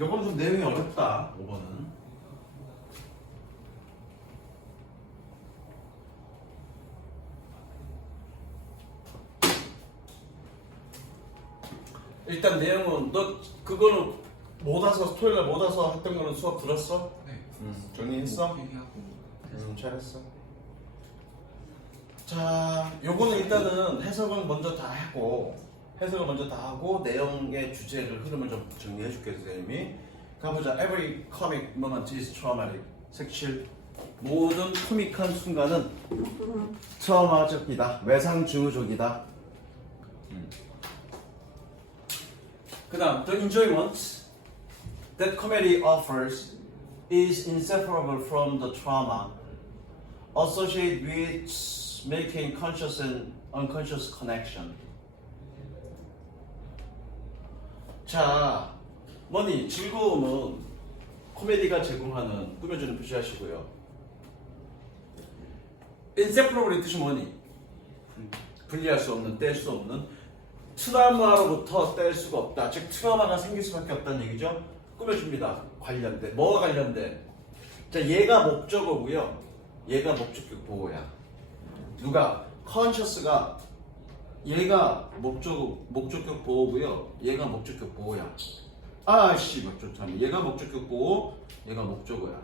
요건 좀 내용이 어렵다. 5번은. 일단 내용은 너 그거는 못 와서 토요일날 못 와서 했던 거는 수업 들었어? 네. 정리했어? 얘기하고. 잘했어. 자, 요거는 일단은 해석은 먼저 다 하고 내용의 주제를 흐름을 좀 정리해 줄게 선생님이. 가보자. Every comic moment is traumatic. 색칠. 모든 코믹한 순간은 트라우마적이다. 외상증후적이다. 그 다음 The enjoyment that comedy offers is inseparable from the trauma associated with making conscious and unconscious connection. 자, 뭐니? 즐거움은 코미디가 제공하는 꾸며주는 표시하시고요. inseparable의 뜻이 뭐니? 분리할 수 없는, 뗄 수 없는. 트라우마로부터 뗄 수가 없다. 즉 트라우마가 생길 수밖에 없다는 얘기죠. 꾸며줍니다. 관련된. 뭐가 관련된? 자, 얘가 목적어고요. 얘가 목적격 보호야. 누가? conscious가 얘가 목적격 보호고요. 얘가 목적격 보호야. 아씨, 맞죠? 얘가 목적격 보호, 얘가 목적어야.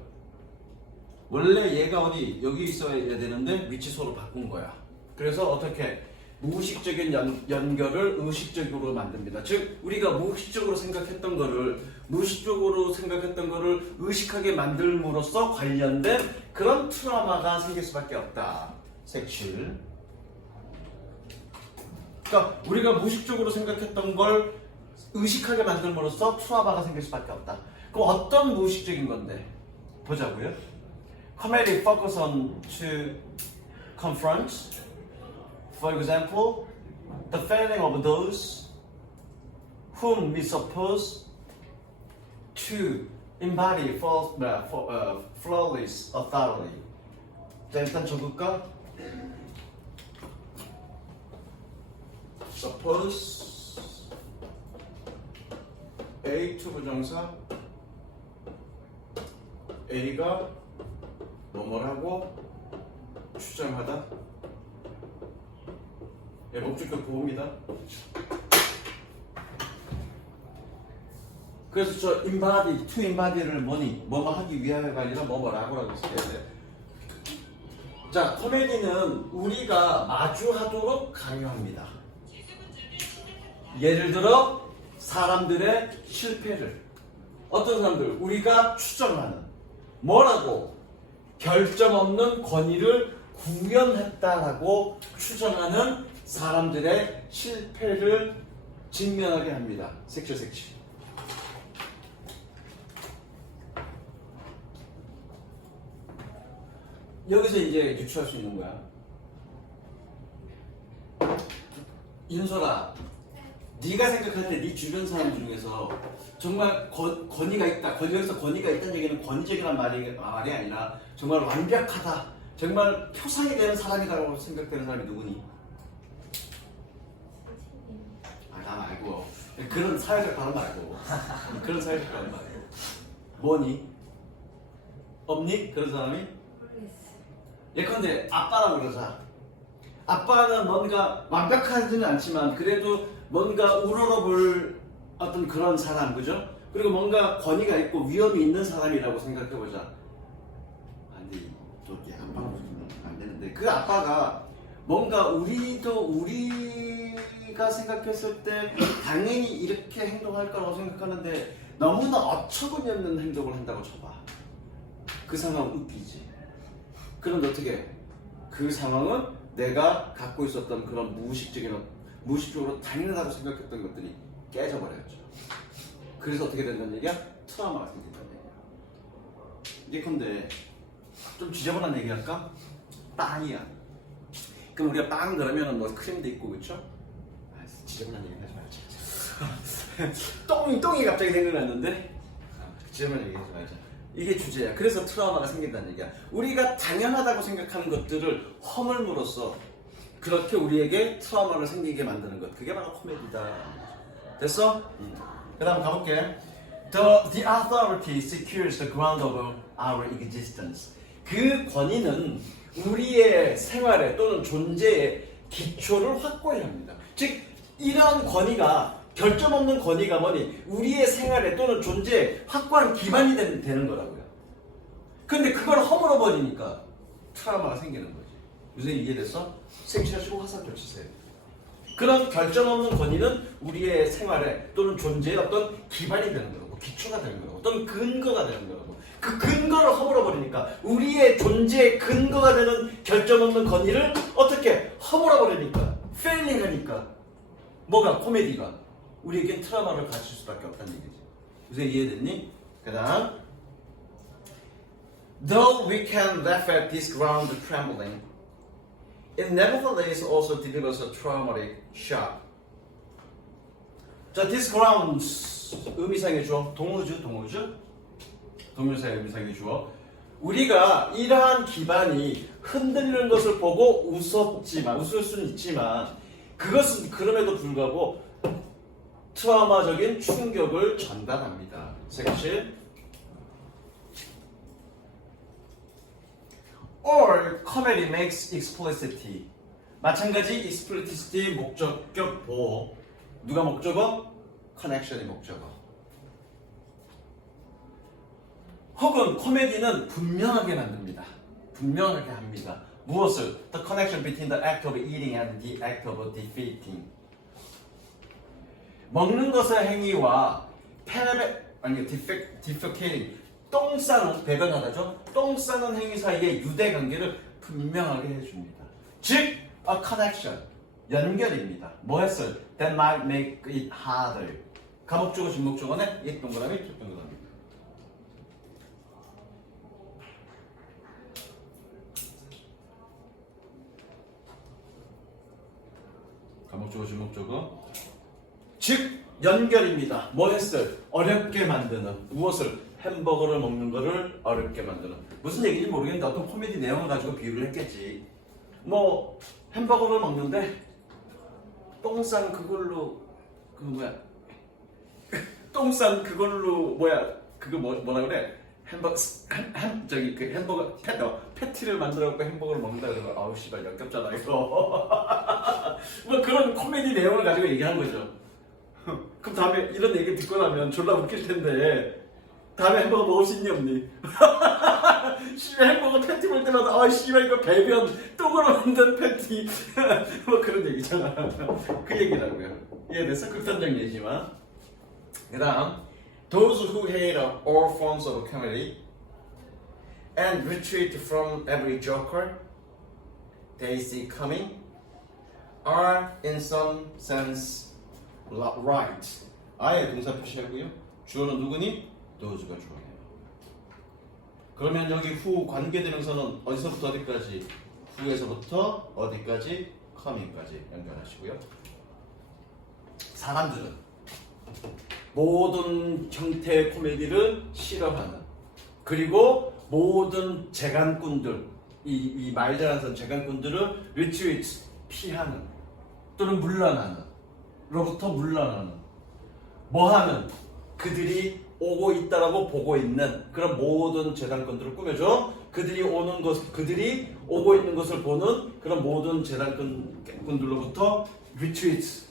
원래 얘가 어디 여기 있어야 되는데 위치 서로 바꾼 거야. 그래서 어떻게? 무의식적인 연결을 의식적으로 만듭니다. 즉 우리가 무의식적으로 생각했던 거를 의식하게 만들므로써 관련된 그런 트라우마가 생길 수밖에 없다. 색칠. 그러니까 우리가 무의식적으로 생각했던 걸 의식하게 만들므로써 트라우마가 생길 수밖에 없다. 그럼 어떤 무의식적인 건데? 보자고요. Comedy focus on to confront. For example, the failing of those whom we suppose to embody flawless authority. 자, 일단 적을까? Suppose A 투부정사 A가 뭐뭐라고 추정하다. 예, 목적격 보호입니다. 그래서 저 embody, to embody를 뭐뭐 하기 위하여가 아니라 뭐뭐라고라고 써야 돼. 자, 코미디는 우리가 마주하도록 강요합니다. 예를 들어 사람들의 실패를 어떤 사람들 우리가 추정하는 뭐라고 결정 없는 권위를 구현했다라고 추정하는 사람들의 실패를 직면하게 합니다. 색칠. 여기서 이제 유추할 수 있는 거야. 윤설아, 네가 생각할 때 네 주변 사람들 중에서 정말 권위가 있다. 여기서 권위가 있다는 얘기는 권위적이란 말이 아니라 정말 완벽하다. 정말 표상이 되는 사람이다라고 생각되는 사람이 누구니? 나 말고 그런 사회적 발언 말고 뭐니? 없니? 그런 사람이? 예컨대 아빠라고 그러자. 아빠는 뭔가 완벽하지는 않지만 그래도 뭔가 우러러볼 어떤 그런 사람, 그죠? 그리고 뭔가 권위가 있고 위험이 있는 사람이라고 생각해보자. 안돼, 또 아빠가 안 되는데 그 아빠가 뭔가 우리가 생각했을 때 당연히 이렇게 행동할 거라고 생각하는데 너무나 어처구니 없는 행동을 한다고 쳐봐. 그 상황 웃기지. 그런데 어떻게? 그 상황은 내가 갖고 있었던 그런 무의식적으로 당연하다고 생각했던 것들이 깨져버렸죠. 그래서 어떻게 된다는 얘기야? 트라우마가 생긴다는 얘기야. 예컨대 좀 지저분한 얘기 할까? 빵이야. 그럼 우리가 빵 그러면은 뭐 크림도 있고 그쵸? 지저분한 얘기 하지 말자. 똥이 갑자기 생각났는데 지저분한 얘기 하지 말자. 이게 주제야. 그래서 트라우마가 생긴다는 얘기야. 우리가 당연하다고 생각하는 것들을 허물므로써 그렇게 우리에게 트라우마를 생기게 만드는 것. 그게 바로 코미디다. 됐어? 그 다음 가볼게. The authority secures the ground of our existence. 그 권위는 우리의 생활에 또는 존재의 기초를 확고히 합니다. 즉 이러한 권위가 결점 없는 권위가 뭐니 우리의 생활에 또는 존재에 확고한 기반이 되는 거라고요. 근데 그걸 허물어 버리니까 트라우마가 생기는 거지. 무슨 이해됐어? 생취하시고 화살 펼치세요. 그런 결점 없는 권위는 우리의 생활에 또는 존재의 어떤 기반이 되는 거라고, 기초가 되는 거라고, 또는 근거가 되는 거라고. 그 근거를 허물어 버리니까 우리의 존재의 근거가 되는 결점 없는 권위를 어떻게 허물어 버리니까, 페일링하니까 뭐가 코미디가 우리에겐 트라우마를 가질 수밖에 없다는 얘기지. 무슨 이해됐니? 그다음 Though we can laugh at this ground trembling, it nevertheless also delivers a traumatic shock. 자, this ground 의미상의 주어 동어죠. 동명사의 의미상의 주어. 우리가 이러한 기반이 흔들리는 것을 보고 웃을 수는 있지만 그것은 그럼에도 불구하고 트라우마적인 충격을 전달합니다. 색칠. Or comedy makes explicitity. 마찬가지 explicitity 목적격 보호. 누가 목적어? connection이 목적어. 혹은 코미디는 분명하게 만듭니다. 분명하게 합니다. 무엇을? The connection between the act of eating and the act of defeating. 먹는 것의 행위와 defecating 똥 싸는, 배변하다죠. 똥 싸는 행위 사이의 유대 관계를 분명하게 해줍니다. 즉, a connection, 연결입니다. 뭐 했어요? That might make it harder. 가목주어, 진목주어는 이 동그라미, 저 동그라미. 가목주어, 진목주어. 즉, 연결입니다. 뭐 했어요? 어렵게 만드는 무엇을? 햄버거를 먹는 거를 어렵게 만드는. 무슨 얘기인지 모르겠는데 어떤 코미디 내용을 가지고 비유를 했겠지. 뭐 햄버거를 먹는데 똥 싼 그걸로 그거 뭐라 그래? 햄버거 패티를 만들어갖고 햄버거를 먹는다 그러면 아우 씨발 역겹잖아 이거. 뭐 그런 코미디 내용을 가지고 얘기한 거죠. 그럼 다음에 이런 얘기 듣고 나면 졸라 웃길 텐데 다음에 햄버거 먹을 수 있니 없니? 햄버거 패티 볼 때마다 아 씨발 이거 배변 똥으로 만든 패티 뭐 그런 얘기잖아. 그 얘기라고요. 이해됐어? 극단적 얘기지만. 그 다음 Those who hate all forms of comedy and retreat from every joker they see coming are in some sense right. 아예 동사 표시하고요. 주어는 누구니? those가 주어예요. 그러면 여기 후 관계대명사는 어디서부터 어디까지? 후에서부터 어디까지? coming까지 연결하시고요. 사람들은 모든 형태의 코미디를 싫어하는, 그리고 모든 재간꾼들, 이 말잘하는 재간꾼들을 retreat, 피하는 또는 물러나는, 로부터 물러나는, 뭐하는? 그들이 오고 있다라고 보고 있는 그런 모든 재단꾼들을 꾸며줘. 그들이 오고 있는 것을 보는 그런 모든 재단꾼들로부터 retreat,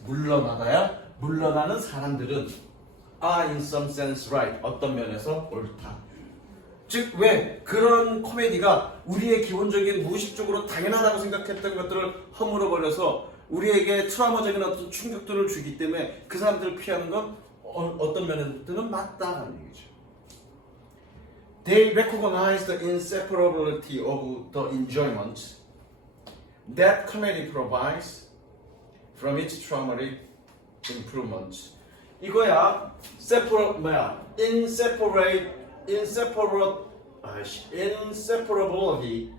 물러나는 사람들은 are in some sense right, 어떤 면에서 옳다. 즉 왜? 그런 코미디가 우리의 기본적인 무의식적으로 당연하다고 생각했던 것들을 허물어버려서 우리에게 트라우마적인 어떤 충격들을 주기 때문에 그 사람들을 피하는 건 어떤 면에서는 맞다라는 얘기죠. They recognize the inseparability of the enjoyment that comedy provides from its traumatic improvement. 이거야, inseparability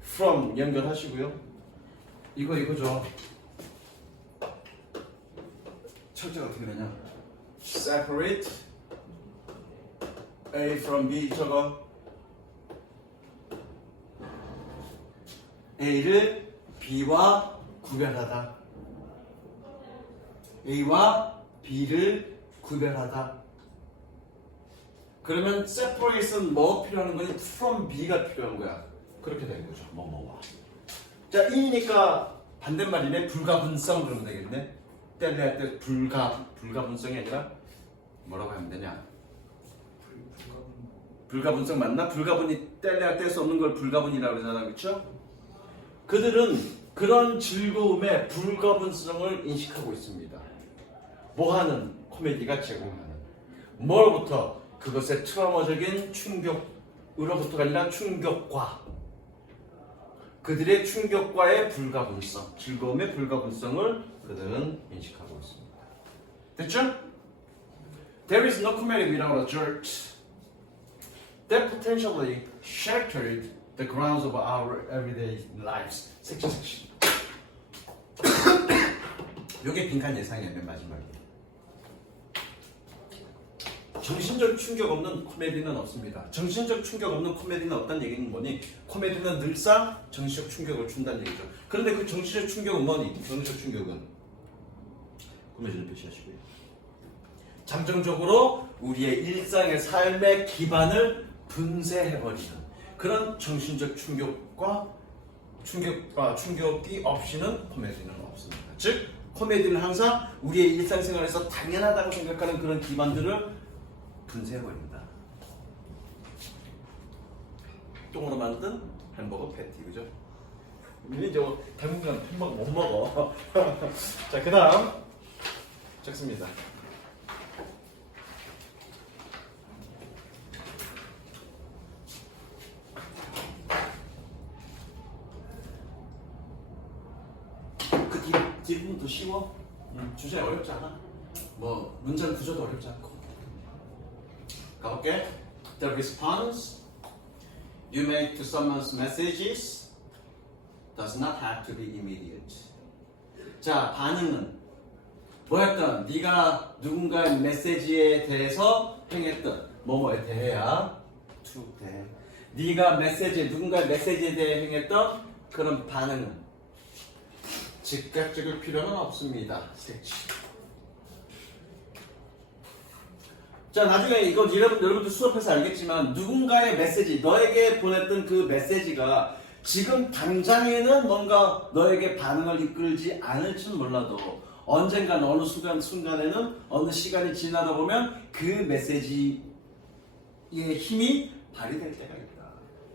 from 연결하시고요. 이거죠. 철자가 어떻게 되냐? Separate A from B. 저거 A를 B와 구별하다. A와 B를 구별하다. 그러면 separate은 뭐 필요한 거니? from be가 필요한 거야. 그렇게 된 거죠. 뭐뭐와. 자, in이니까 반대말이네. 불가분성 그러면 되겠네. 뗄래야 때 불가분성이 아니라 뭐라고 하면 되냐? 불가분성 맞나? 불가분이 뗄래야 뗄 수 없는 걸 불가분이라고 그러잖아, 그렇죠? 그들은 그런 즐거움의 불가분성을 인식하고 있습니다. 뭐하는? 코미디가 제공하는. 뭐로부터? 그것의 트라우마적인 충격으로부터가 아니라 충격과 그들의 충격과의 불가분성, 즐거움의 불가분성을 그들은 인식하고 있습니다. 됐죠? There is no comedy without a jolt that potentially shattered the grounds of our everyday lives. 섹션. 요게 빈칸 예상이야, 맨 마지막에. 정신적 충격 없는 코미디는 없습니다. 정신적 충격 없는 코미디는 없다는 얘기는 뭐니? 코미디는 늘상 정신적 충격을 준다는 얘기죠. 그런데 그 정신적 충격은 뭐니? 정신적 충격은 코미디를 표시하시고요. 잠정적으로 우리의 일상의 삶의 기반을 분쇄해버리는 그런 정신적 충격이 없이는 코미디는 없습니다. 즉 코미디는 항상 우리의 일상생활에서 당연하다고 생각하는 그런 기반들을 분쇄해버립니다. 똥으로 만든 햄버거 패티, 그죠? 우리는 이제 당분간 햄버거 못 먹어. 자, 그 다음 적습니다. 그 뒷부분 더 쉬워? 주제 어렵지 않아? 뭐 문장 구조도 어렵지 않고. 가볼게. The response you make to someone's messages does not have to be immediate. 자, 반응은 뭐였던? 네가 누군가의 메시지에 대해서 행했던 뭐뭐에 대해야 to 대. 네가 누군가의 메시지에 대해 행했던 그런 반응은 즉각적일 필요는 없습니다. 색치. 자, 나중에 이거 여러분들 수업해서 알겠지만 누군가의 메시지, 너에게 보냈던 그 메시지가 지금 당장에는 뭔가 너에게 반응을 이끌지 않을지는 몰라도 언젠간 어느 순간에는 어느 시간이 지나다 보면 그 메시지의 힘이 발휘될 때가 있다.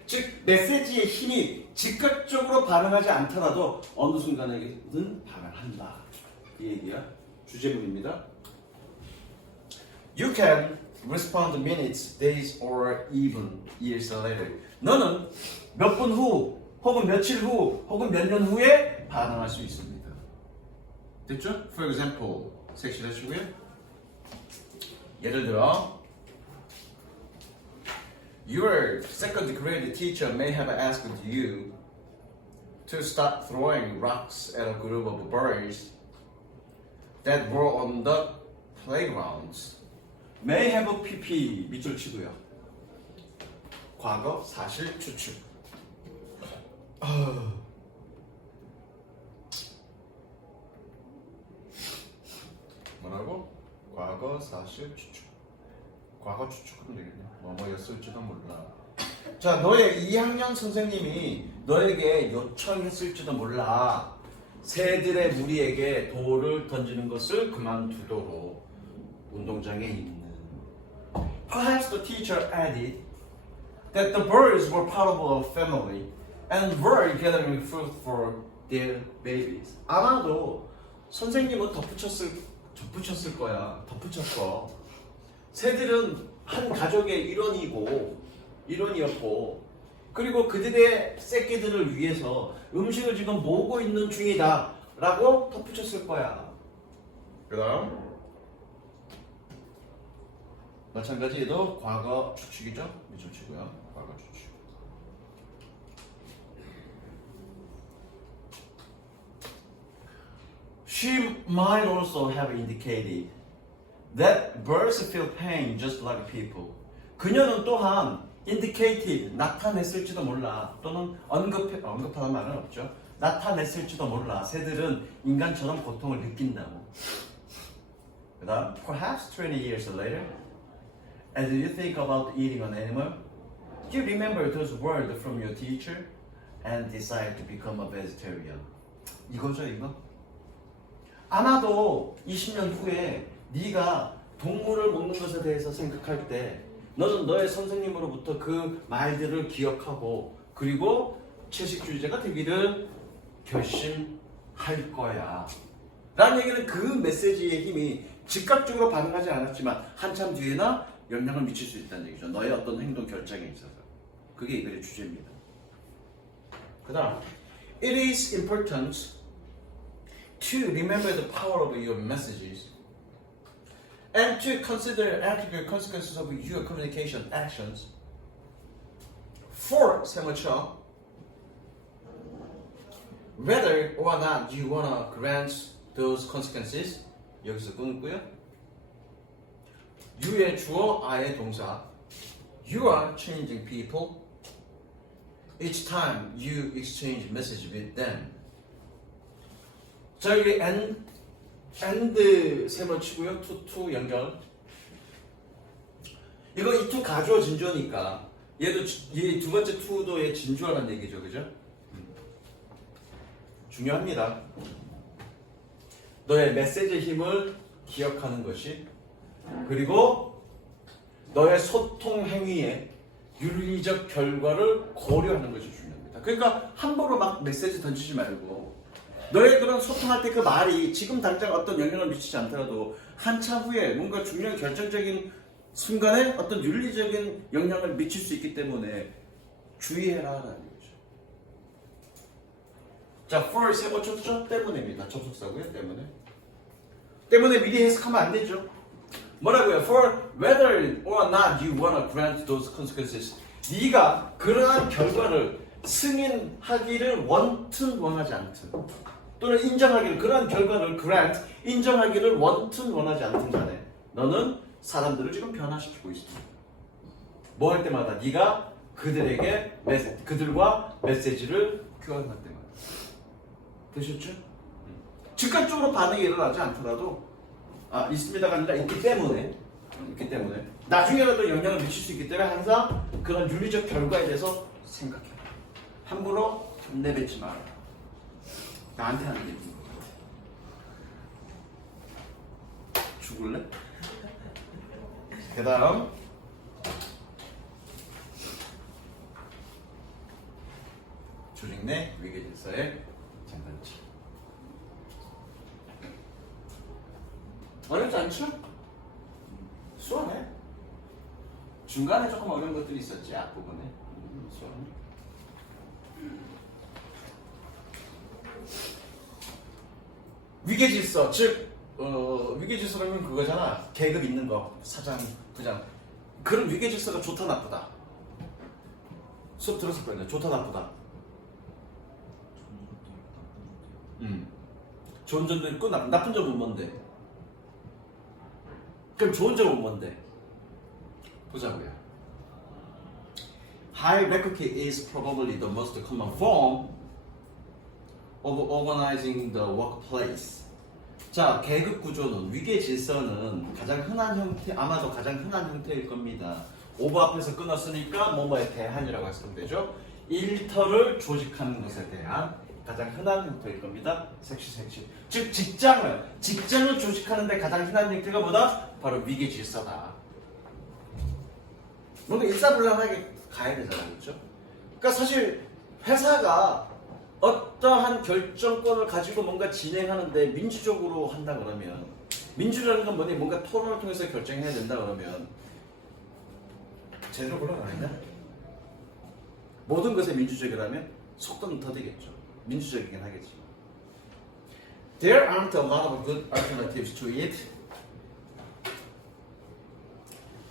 즉 메시지의 힘이 즉각적으로 반응하지 않더라도 어느 순간에는 반응한다. 그 얘기야. 주제문입니다. You can respond minutes, days, or even years later. 너는 몇 분 후, 혹은 며칠 후, 혹은 몇 년 후에 반응할 수 있습니다. 됐죠? For example, 색칠하시고요. 예를 들어, your second grade teacher may have asked you to stop throwing rocks at a group of boys that were on the playgrounds. may have pp 밑줄 치고요. 과거 사실 추측. 뭐라고? 과거 사실 추측. 과거 추측하면 되겠네. 뭐였을지도 몰라. 자, 너의 2학년 선생님이 너에게 요청했을지도 몰라. 새들의 무리에게 돌을 던지는 것을 그만두도록 운동장에 있는. Perhaps the teacher added that the birds were part of a family and were gathering fruit for their babies. 아마도 선생님은 덧붙였을 거야. 덧붙였어. 새들은 한 가족의 일원이었고, 그리고 그들의 새끼들을 위해서 음식을 지금 모으고 있는 중이다라고 덧붙였을 거야. 그다음 마찬가지 얘도 과거 추측이죠. 밑줄 치고요. 과거 추측. She might also have indicated that birds feel pain just like people. 그녀는 또한 indicated, 나타냈을지도 몰라. 또는 언급하는 말은 없죠. 나타냈을지도 몰라. 새들은 인간처럼 고통을 느낀다고. 그 다음, perhaps 20 years later, As you think about eating an animal, you remember those words from your teacher and decide to become a vegetarian. 이거죠, 이거? 아마도 20년 후에 네가 동물을 먹는 것에 대해서 생각할 때 너는 너의 선생님으로부터 그 말들을 기억하고 그리고 채식주의자가 되기를 결심할 거야. 라는 얘기는 그 메시지의 힘이 즉각적으로 반응하지 않았지만 한참 뒤에나 영향을 미칠 수 있다는 얘기죠. 너의 어떤 행동 결정에 있어서. 그게 이 글의 주제입니다. 그 다음 It is important to remember the power of your messages and to consider ethical consequences of your communication actions. For 세모쳐 whether or not you wanna grant those consequences 여기서 끊고요. you의 주어, I의 동사. You are changing people each time you exchange message with them. 자 여기 and 세번 치고요. to 연결. 이거 이 to 가주어 진주어니까 얘도 이 두 번째 to도 얘 진주어란 얘기죠, 그죠? 중요합니다. 너의 메시지의 힘을 기억하는 것이 그리고 너의 소통 행위의 윤리적 결과를 고려하는 것이 중요합니다. 그러니까 함부로 막 메시지 던지지 말고 너의 그런 소통할 때 그 말이 지금 당장 어떤 영향을 미치지 않더라도 한참 후에 뭔가 중요한 결정적인 순간에 어떤 윤리적인 영향을 미칠 수 있기 때문에 주의해라라는 거죠. 자, for 세번 쳤죠? 때문에입니다. 접속사고요. 때문에 미리 해석하면 안 되죠. 뭐라고요? For whether or not you wanna grant those consequences. 네가 그러한 결과를 승인하기를 원튼 원하지 않든 또는 인정하기를 그러한 결과를 grant 인정하기를 원튼 원하지 않든 간에 너는 사람들을 지금 변화시키고 있습니다. 뭐 할 때마다 네가 그들에게 그들과 메시지를 교환할 때마다 되셨죠? 즉각적으로 반응이 일어나지 않더라도 있습니다가 아니라 있기 때문에 나중에라도 영향을 미칠 수 있기 때문에 항상 그런 윤리적 결과에 대해서 생각해. 함부로 내뱉지 마라. 나한테 하는 얘기인 것 같아. 죽을래? 그 다음 조직 내 위계질서의 장단점. 어렵지 않죠? 수월해. 중간에 조금 어려운 것들이 있었지, 앞부분에. 수월해. 위계질서, 즉 위계질서라면 그거잖아. 계급 있는 거, 사장, 부장. 그런 위계질서가 좋다 나쁘다. 수업 들었을 거예요. 좋다 나쁘다. 좋은 점도 있고 나쁜 점은 뭔데? 그럼 좋은 점은 뭔데? 보자고요. Hierarchy is probably the most common form of organizing the workplace. 자, 계급 구조는 위계 질서는 가장 흔한 형태, 아마도 가장 흔한 형태일 겁니다. 오버 앞에서 끊었으니까 뭐뭐에 대한이라고 했으면 되죠. 일터를 조직하는 것에 대한 가장 흔한 형태일 겁니다. 섹시. 즉 직장을 조직하는데 가장 흔한 형태가 뭐다? 바로 위계 질서다. 뭔가 일사불란하게 가야 되잖아, 그렇죠? 그러니까 사실 회사가 어떠한 결정권을 가지고 뭔가 진행하는데 민주적으로 한다 그러면 민주라는 건 뭐니? 뭔가 토론을 통해서 결정해야 된다 그러면 제대로 굴러가겠나? 모든 것에 민주적이라면 속도는 더디겠죠. 민주적이긴 하겠지만 There aren't a lot of good alternatives to it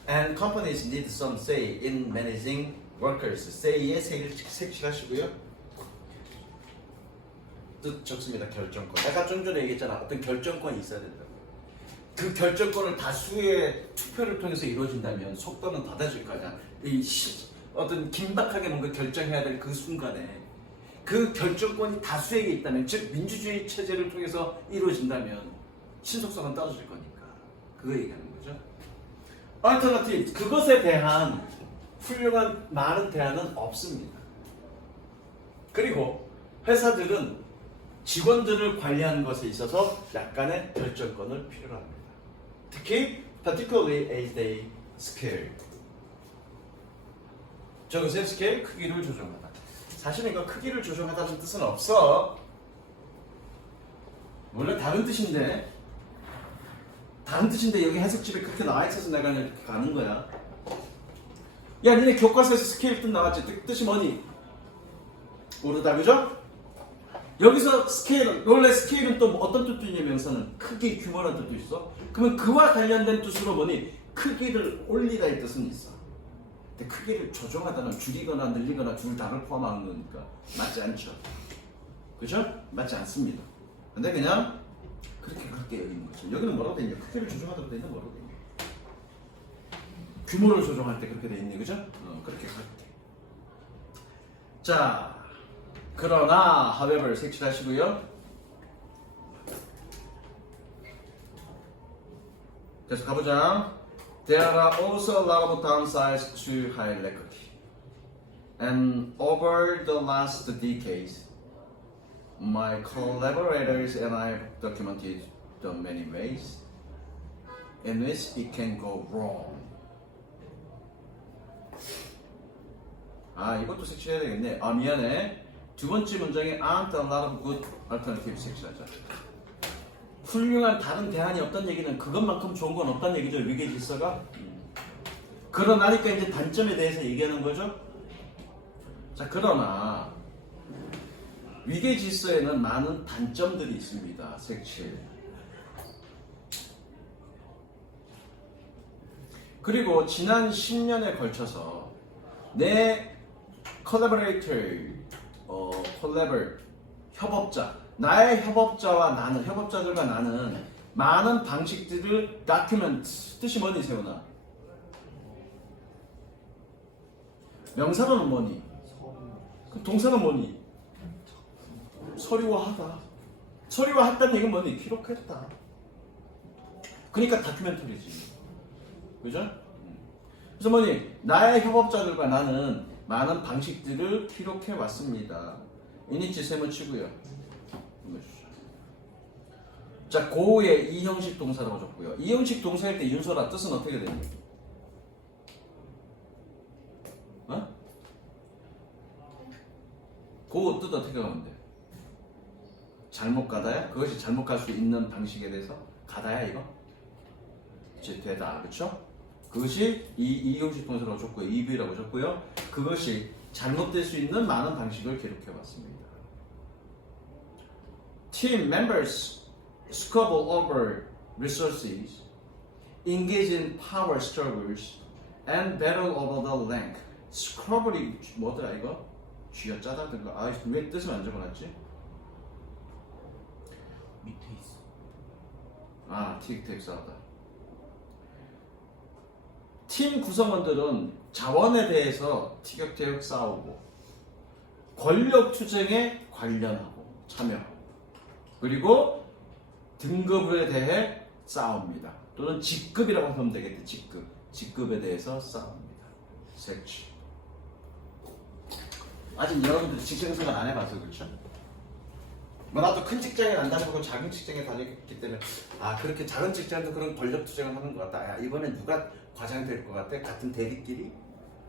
and companies need some say in managing workers. say의 색칠하시고요. 뜻 적습니다. 결정권. 아까 좀 전에 얘기했잖아. 어떤 결정권이 있어야 된다고. 그 결정권을 다수의 투표를 통해서 이루어진다면 속도는 더뎌질 거 아니야. 어떤 긴박하게 뭔가 결정해야 될 그 순간에 그 결정권이 다수에게 있다면, 즉 민주주의 체제를 통해서 이루어진다면 신속성은 떨어질 거니까 그거 얘기하는 거죠. alternative 그것에 대한 훌륭한 많은 대안은 없습니다. 그리고 회사들은 직원들을 관리하는 것에 있어서 약간의 결정권을 필요로 합니다. 특히 particularly as they scale. 저것의 스케일 크기를 조정하다. 사실은 이거 크기를 조정하다는 뜻은 없어. 원래 다른 뜻인데 여기 해석집에 그렇게 나와 있어서 내가 이렇게 가는 거야. 야, 니네 교과서에서 스케일 뜻 나왔지? 뜻이 뭐니? 모르다, 그죠? 여기서 스케일, 원래 스케일은 또 어떤 뜻도 있냐, 명사는 크기, 규모라는 뜻도 있어. 그러면 그와 관련된 뜻으로 뭐니? 크기를 올리다의 뜻은 있어. 근데 크기를 조정하다는 줄이거나 늘리거나 둘 다를 포함하는 거니까 맞지 않죠. 그죠? 맞지 않습니다. 근데 그냥 그렇게 여기는 거죠. 여기는 뭐라고 돼 있냐? 크기를 조정하다고 돼 있냐? 뭐라고 돼 있냐? 규모를 조정할 때 그렇게 돼 있네, 그죠? 그렇게 할 때. 자, 그러나 however 색칠하시고요. 계속 가보자. There are also a lot of downsides to hierarchy. And over the last decades, my collaborators and I have documented the many ways in which it can go wrong. 아, 이것도 색칠해야 되겠네. 아, 미안해. 두 번째 문장에 aren't a lot of good alternatives 색칠하자. 훌륭한 다른 대안이 없다는 얘기는 그것만큼 좋은 건 없다는 얘기죠. 위계 질서가. 그러나니까 이제 단점에 대해서 얘기하는 거죠. 자, 그러나 위계 질서에는 많은 단점들이 있습니다. 색칠. 그리고 지난 10년에 걸쳐서 내 collaborator, 협업자, 나의 협업자들과 나는 많은 방식들을 document, 뜻이 뭐니 세훈아? 명사로는 뭐니? 그럼 동사는 뭐니? 서류화하다. 서류화했다는 얘기는 뭐니? 기록했다. 그러니까 다큐멘터리지. 그죠? 그래서 뭐니? 나의 협업자들과 나는 많은 방식들을 기록해 왔습니다. 이니치 세모 치고요. 자, 고의 이형식 동사라고 줬고요. 이형식 동사일 때 윤서라 뜻은 어떻게 되니? 어? 고 뜻 어떻게 가면 돼? 잘못 가다야? 그것이 잘못 갈 수 있는 방식에 대해서 가다야 이거? 이제 되다, 그렇죠? 그것이 이형식 동사라고 줬고요. EV라고 줬고요. 그것이 잘못될 수 있는 많은 방식을 기록해 왔습니다. Team members squabble over resources, engage in power struggles, and battle over the rank. 스크러블이 뭐더라 이거? 쥐어 짜다든가. 아, 왜 뜻을 안 적어놨지? 밑에 있어. 아, 틱택 싸우다. 팀 구성원들은 자원에 대해서 티격태격 싸우고 권력 투쟁에 관련하고 참여하고 그리고 등급에 대해 싸웁니다. 또는 직급이라고 하면 되겠대. 직급에 대해서 싸웁니다. 색칠. 아직 여러분들 직장 생활 안 해봐서 그렇죠? 뭐 나도 큰 직장에 안 다니고 작은 직장에 다녔기 때문에 아, 그렇게 작은 직장도 그런 권력 투쟁을 하는 것 같다. 야, 이번엔 누가 과장이 될 것 같아? 같은 대리끼리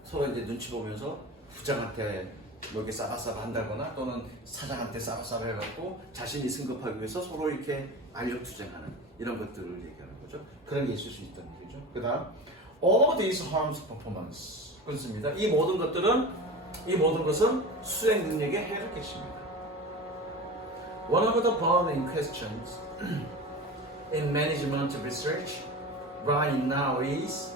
서로 이제 눈치 보면서 부장한테 뭐 이렇게 싸바싸바 한다거나 또는 사장한테 싸바싸바 해갖고 자신이 승급하기 위해서 서로 이렇게 알력 투쟁하는 이런 것들을 얘기하는 거죠. 그런 게 있을 수 있다는 거죠. 그 다음 all of these harms performance. 그렇습니다. 이 모든 것은 수행 능력에 해를 끼칩니다. One of the burning questions in management research right now is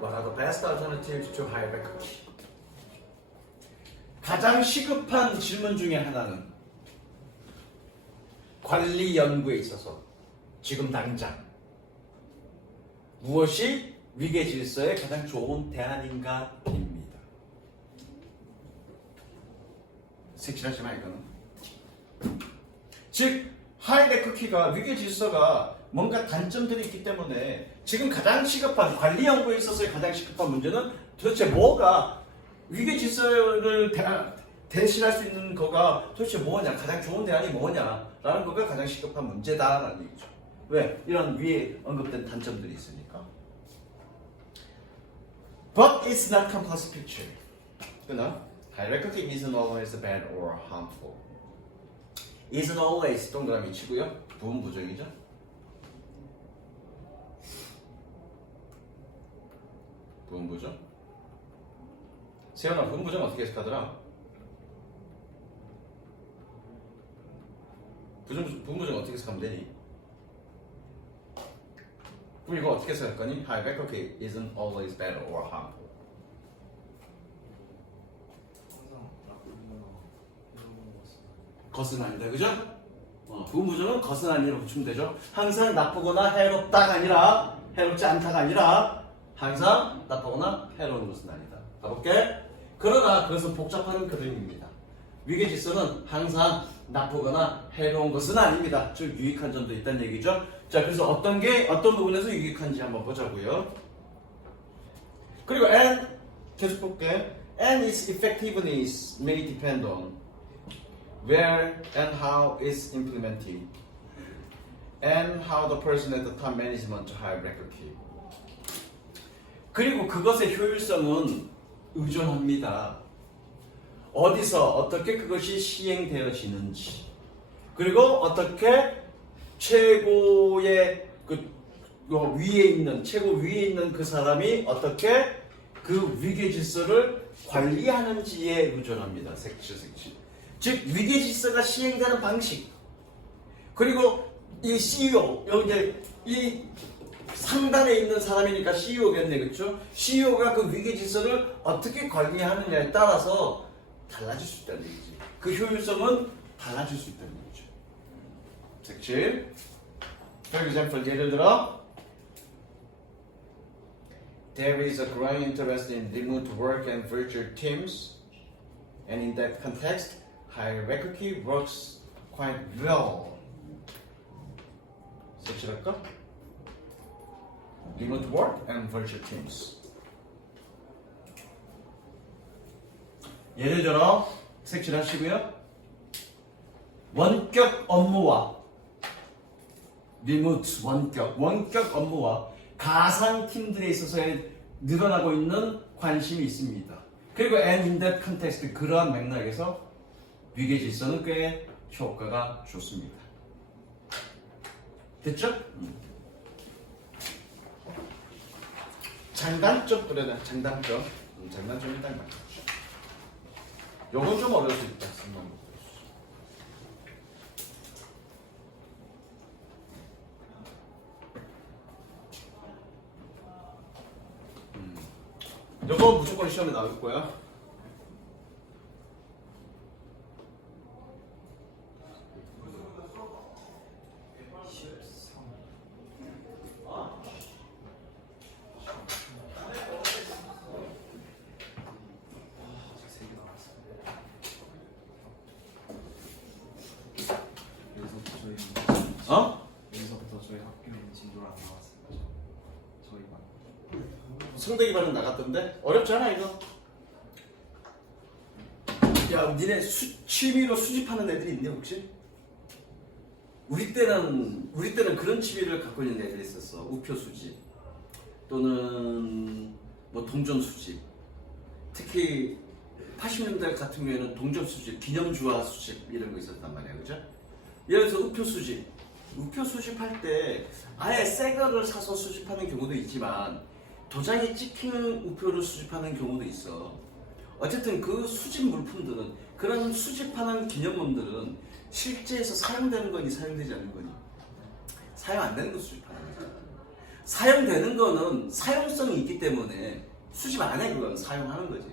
what are the best alternatives to hierarchy? 가장 시급한 질문 중에 하나는 관리 연구에 있어서 지금 당장 무엇이 위계 질서에 가장 좋은 대안인가입니다. 색칠하지 마 이거는. 즉 하이라이크키가 위계 질서가 뭔가 단점들이 있기 때문에 지금 가장 시급한 관리 연구에 있어서의 가장 시급한 문제는 도대체 뭐가 위계 질서를 대신할 수 있는 거가 도대체 뭐냐, 가장 좋은 대안이 뭐냐라는 거가 가장 시급한 문제다라는 얘기죠. 왜? 이런 위에 언급된 단점들이 있으니까. But it's not complete picture. 그러나 hierarchy isn't always bad or harmful. isn't always 동그라미 치고요. 부분 부정이죠. 부분 부정. 세연아, 부분 부정 어떻게 해석하더라? 부분 부정 어떻게 해석하면 되니? 그럼 이거 어떻게 해석할 거니? Hierarchy isn't always bad or harmful. 것은 아니다, 그죠? 부분 부정은 것은 아니라고 붙이면 되죠. 항상 나쁘거나 해롭다가 아니라, 해롭지 않다가 아니라 항상 나쁘거나 해로운 것은 아니다. 가볼게. 그러나 그것은 복잡한 그림입니다. 위계 질서는 항상 나쁘거나 해로운 것은 아닙니다. 즉 유익한 점도 있다는 얘기죠. 자, 그래서 어떤 부분에서 유익한지 한번 보자고요. 그리고 and 계속 볼게. And its effectiveness may depend on where and how it's implemented, and how the person at the top management hierarchy. 그리고 그것의 효율성은 의존합니다. 어디서 어떻게 그것이 시행되어지는지, 그리고 어떻게 최고의 최고 위에 있는 그 사람이 어떻게 그 위계 질서를 관리하는지에 의존합니다. 색칠. 즉 위계 질서가 시행되는 방식, 그리고 이 CEO, 여기 이제 이 상단에 있는 사람이니까 CEO겠네, 그렇죠? CEO가 그 위계 질서를 어떻게 관리하느냐에 따라서 달라질 수 있다는 얘기지. 그 효율성은 달라질 수 있다는 얘기죠. 색칠. For example, 예를 들어 There is a growing interest in remote work and virtual teams, and in that context, hierarchy works quite well. 색칠할까? Remote work and virtual teams. 예를 들어 색칠하시고요. 원격 업무와 리모트 원격 업무와 가상 팀들에 있어서의 늘어나고 있는 관심이 있습니다. 그리고 and in that context, 그러한 맥락에서 위계 질서는 꽤 효과가 좋습니다. 됐죠? 장단점, 그래, 장단점이 일단 맞죠. 요건 좀 어려울 수 있다. 요거 무조건 시험에 나올 거야. 여기서부터 저희 학교에 진도를 안 나왔어요. 저희 반. 성대기 반은 나갔던데? 어렵잖아 이거. 야, 니네 취미로 수집하는 애들이 있니 혹시? 우리 때는 그런 취미를 갖고 있는 애들이 있었어. 우표 수집 또는 뭐 동전 수집. 특히 80년대 같은 경우에는 동전 수집, 기념주화 수집 이런 거 있었단 말이야, 그죠? 예를 들어서 우표 수집할 때 아예 새 거를 사서 수집하는 경우도 있지만 도장이 찍힌 우표를 수집하는 경우도 있어. 어쨌든 그 수집 물품들은, 그런 수집하는 기념품들은 실제에서 사용되는 거니 사용되지 않는 거니? 사용 안 되는 거 수집하는 거야. 사용되는 거는 사용성이 있기 때문에 수집 안 해. 그건 사용하는 거지.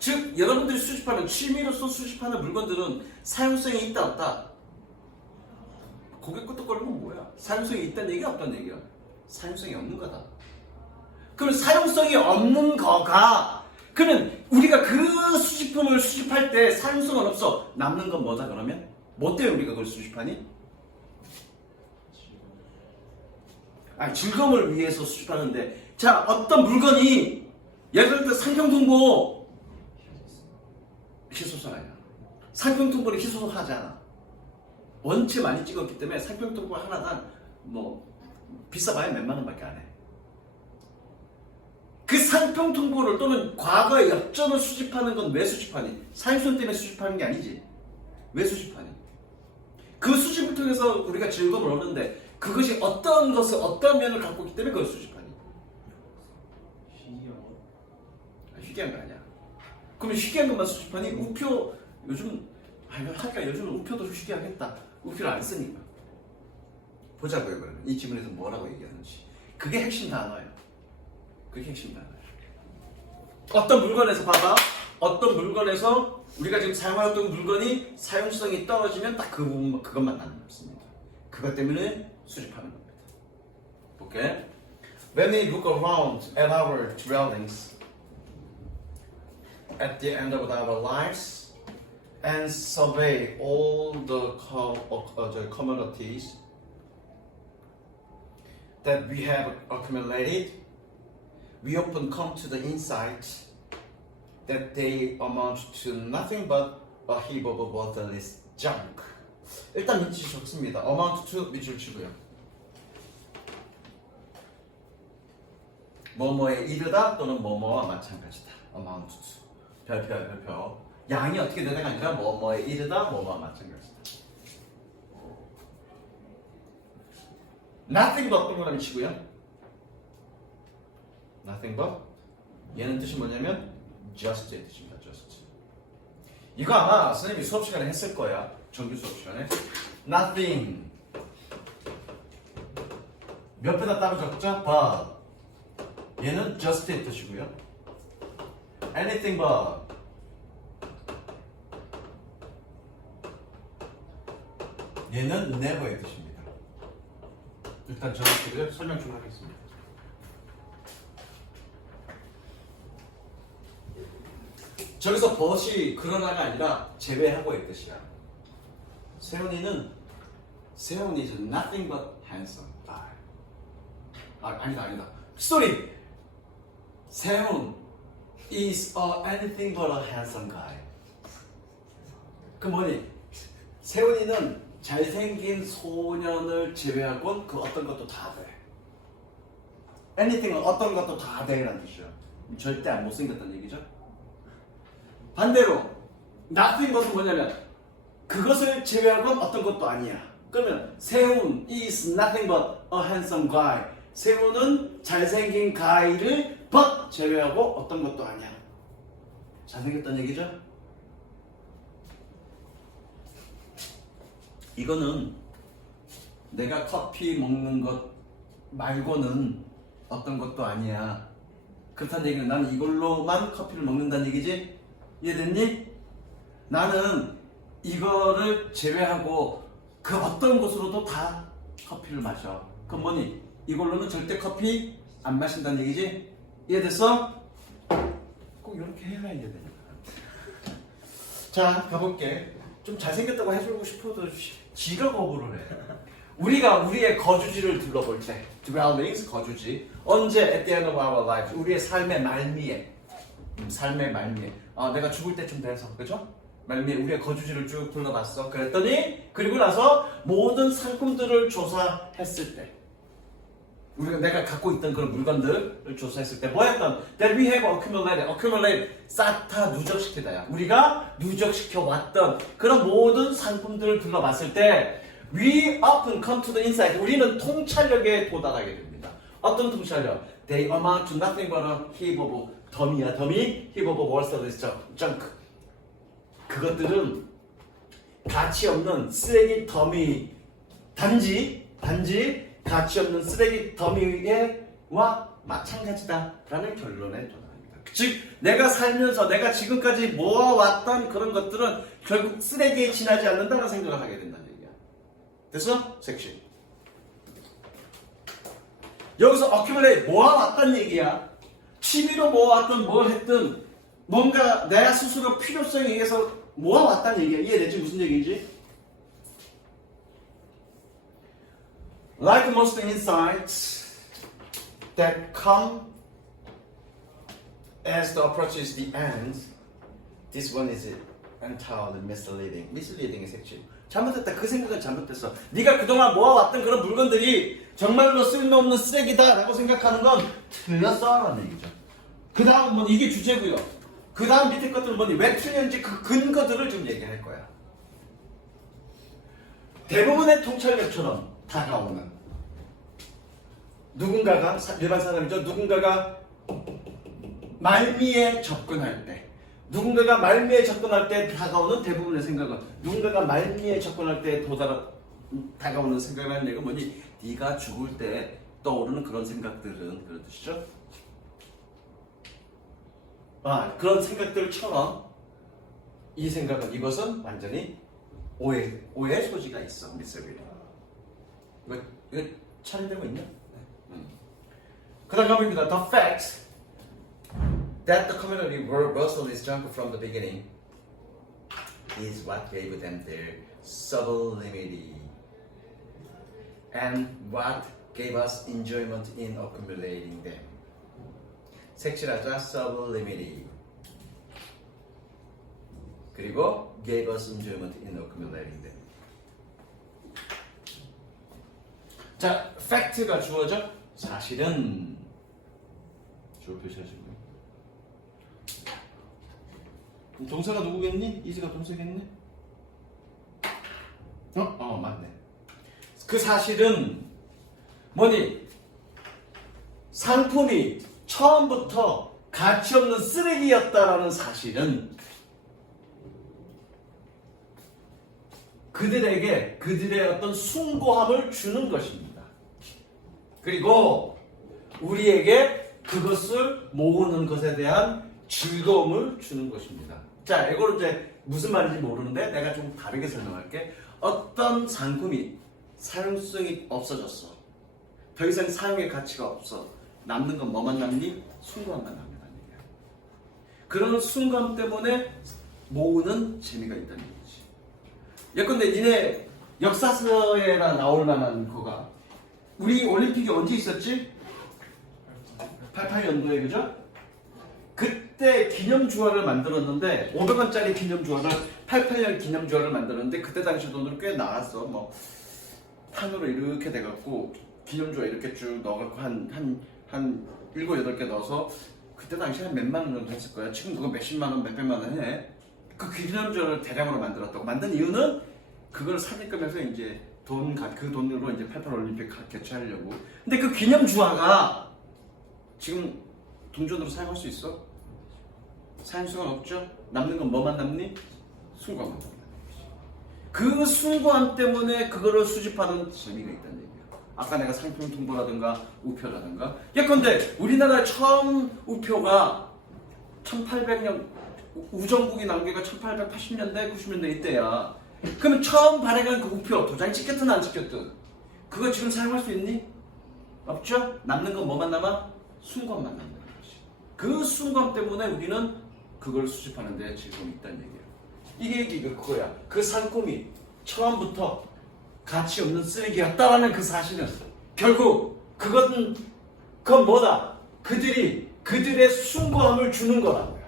즉 여러분들이 수집하는, 취미로서 수집하는 물건들은 사용성이 있다 없다? 고개 끄덕거리는 건 뭐야? 사용성이 있다는 얘기야 없다는 얘기야? 사용성이 없는 거다. 그럼 사용성이 없는 거가, 그러면 우리가 그 수집품을 수집할 때 사용성은 없어. 남는 건 뭐다 그러면? 뭐 때문에 우리가 그걸 수집하니? 아니, 즐거움을 위해서 수집하는데, 자, 어떤 물건이 예를 들어 상평통보 희소성 아니야. 상평통보를 희소하지 않아. 원체 많이 찍었기 때문에 상평통보 하나당 뭐 비싸봐야 몇만 원밖에 안 해. 그 상평통보를 또는 과거의 엽전을 수집하는 건 왜 수집하니? 사행성 때문에 수집하는 게 아니지. 왜 수집하니? 그 수집을 통해서 우리가 즐거움을 얻는데 그것이 어떤 것을 어떤 면을 갖고 있기 때문에 그걸 수집하니? 희귀한 거 아니야. 그러면 희귀한 것만 수집하니? 우표 요즘 하니까 요즘은 우표도 희귀하겠다. 우표를 안 쓰니까. 보자고요. 그러면 이 지문에서 뭐라고 얘기하는지. 그게 핵심 단어예요. 그게 핵심 단어예요. 어떤 물건에서 봐봐. 어떤 물건에서 우리가 지금 사용하던 물건이 사용성이 떨어지면 딱 그 부분, 그것만 남습니다. 그것 때문에 수집하는 겁니다. 볼게. When we look around at our dwellings at the end of our lives and survey all the commodities that we have accumulated, we often come to the insight that they amount to nothing but a heap of worthless junk. 일단 밑줄 좋습니다. amount to 밑줄 치고요. 뭐뭐에 이르다 또는 뭐뭐와 마찬가지다. amount to. 별표야 별표. 양이 어떻게 되냐가 아니라 뭐뭐에 이르다 뭐뭐와 마찬가지다. nothing but 동그라미 치고요. nothing but 얘는 뜻이 뭐냐면 just의 뜻입니다. just. 이거 아마 선생님이 수업 시간에 했을 거야. 정규 수업 시간에. nothing 몇 배다 따로 적자? but 얘는 just의 뜻이고요. anything but 얘는 never의 뜻입니다. 일단 just고요. 설명 좀 하겠습니다. 저기서 but이 그러나가 아니라 제외하고의 뜻이야. 세훈이는 세훈이 is nothing but handsome guy. 아니다. 스토리. 세훈 is anything but a handsome guy. 그 뭐니? 세훈이는 잘생긴 소년을 제외하곤 그 어떤 것도 다 돼. anything은 어떤 것도 다 돼라는 뜻이야. 절대 안 못생겼다는 얘기죠. 반대로 nothing 것은 뭐냐면 그것을 제외하곤 어떤 것도 아니야. 그러면 세훈 is nothing but a handsome guy. 세훈은 잘생긴 guy를 but 제외하고 어떤 것도 아니야. 잘생겼다는 얘기죠? 이거는 내가 커피 먹는 것 말고는 어떤 것도 아니야. 그렇다는 얘기는 나는 이걸로만 커피를 먹는다는 얘기지? 이해됐니? 나는 이거를 제외하고 그 어떤 곳으로도 다 커피를 마셔. 그럼 뭐니? 이걸로는 절대 커피 안 마신다는 얘기지? 이해됐어? 꼭 이렇게 해야 이해되니까. 자, 가볼게. 좀 잘생겼다고 해주고 싶어도 지가 거부를 해. 우리가 우리의 거주지를 둘러볼 때 dwellings, 거주지. 언제? at the end of our lives. 우리의 삶의 말미에. 삶의 말미에. 내가 죽을 때쯤 돼서, 그죠? 말미에 우리의 거주지를 쭉 둘러봤어. 그랬더니 그리고 나서 모든 상품들을 조사했을 때 내가 갖고 있던 그런 물건들을 조사했을 때 뭐였던? That we have accumulated 쌓다 누적시키다야. 우리가 누적시켜 왔던 그런 모든 상품들을 둘러봤을 때 we often come to the insight. 우리는 통찰력에 도달하게 됩니다. 어떤 통찰력? They amount to nothing but a heap of 더미야. 더미 heap of worthless junk. 그것들은 가치 없는 쓰레기 더미. 단지 가치 없는 쓰레기 더미와 마찬가지다라는 결론에 도달합니다. 즉 내가 살면서 내가 지금까지 모아왔던 그런 것들은 결국 쓰레기에 지나지 않는다는 생각을 하게 된다는 얘기야. 됐어? 섹시. 여기서 accumulate 모아왔다는 얘기야. 취미로 모아왔든 뭘 했든 뭔가 내가 스스로 필요성에 의해서 모아왔다는 얘기야. 이해되지? 무슨 얘기인지? Like most insights, that come as the approaches the end, this one is entirely misleading. misleading의 색칠. 잘못했다. 그 생각은 잘못했어. 네가 그동안 모아왔던 그런 물건들이 정말로 쓸모없는 쓰레기다라고 생각하는 건 틀렸어라는 얘기죠. 그 다음 뭐 이게 주제고요. 그 다음 밑에 것들은 뭐니? 왜 틀렸는지 그 근거들을 좀 얘기할 거야. 대부분의 통찰력처럼 다가오는 누군가가 일반 사람이죠. 누군가가 말미에 접근할 때, 누군가가 말미에 접근할 때 다가오는 대부분의 생각은 누군가가 말미에 접근할 때 다가오는 생각이라는 얘기가 뭐니? 네가 죽을 때 떠오르는 그런 생각들은 그런 뜻이죠. 그런 생각들처럼 이 생각은 이것은 완전히 오해의 소지가 있어. 미스터리. 이거 차례되고 있냐? 그 다음 가봅니다. The fact that the community were Brussels junk from the beginning is what gave them their sublimity and what gave us enjoyment in accumulating them. 색칠하자 sublimity 그리고 gave us enjoyment in accumulating them. 자, 팩트가 주어져 사실은 주어 표시하시고요. 동사가 누구겠니? 이즈가 동사겠니? 맞네. 그 사실은 뭐니? 상품이 처음부터 가치 없는 쓰레기였다라는 사실은 그들에게 그들의 어떤 숭고함을 주는 것입니다. 그리고 우리에게 그것을 모으는 것에 대한 즐거움을 주는 것입니다. 자, 이걸 이제 무슨 말인지 모르는데 내가 좀 다르게 설명할게. 어떤 상품이 사용성이 없어졌어. 더 이상 사용의 가치가 없어. 남는 건 뭐만 남니? 순간만 남는다는 얘기야. 그런 순간 때문에 모으는 재미가 있다는 얘기지. 예컨대 니네 역사서에나 나올 만한 거가 우리 올림픽이 언제 있었지? 88년도에 그죠? 그때 기념주화를 만들었는데 500원짜리 기념주화를 88년 기념주화를 만들었는데 그때 당시 돈으로 꽤 나왔어. 뭐 판으로 이렇게 돼갖고 기념주화 이렇게 쭉 넣어갖고 한 7, 8개 넣어서 그때 당시에 한 몇만 원 정도 했을 거야. 지금 그거 몇십만 원, 몇백만 원 해. 그 기념주화를 대량으로 만들었다고. 만든 이유는 그걸 사기금에서 이제 그 돈으로 이제 88 올림픽 개최하려고. 근데 그 기념주화가 지금 동전으로 사용할 수 있어? 사용할 수가 없죠? 남는 건 뭐만 남니? 숭고함만 남는 거지. 그 숭고함 때문에 그거를 수집하는 재미가 있다는 얘기야. 아까 내가 상품 통보라든가 우표라든가. 예컨대 우리나라 처음 우표가 1800년 우정국이 나온 게가 1880년대 90년대 이때야. 그러면 처음 발행한 그 우표 도장 찍혔든 안 찍혔든 그거 지금 사용할 수 있니? 없죠? 남는 건 뭐만 남아? 순간만 남는 거지. 그 순간 때문에 우리는 그걸 수집하는 데 즐거움이 있다는 얘기야. 이게 그거야. 그 상품이 처음부터 가치 없는 쓰레기였다라는 그 사실은 결국 그건 뭐다? 그들의 숭고함을 주는 거라고요.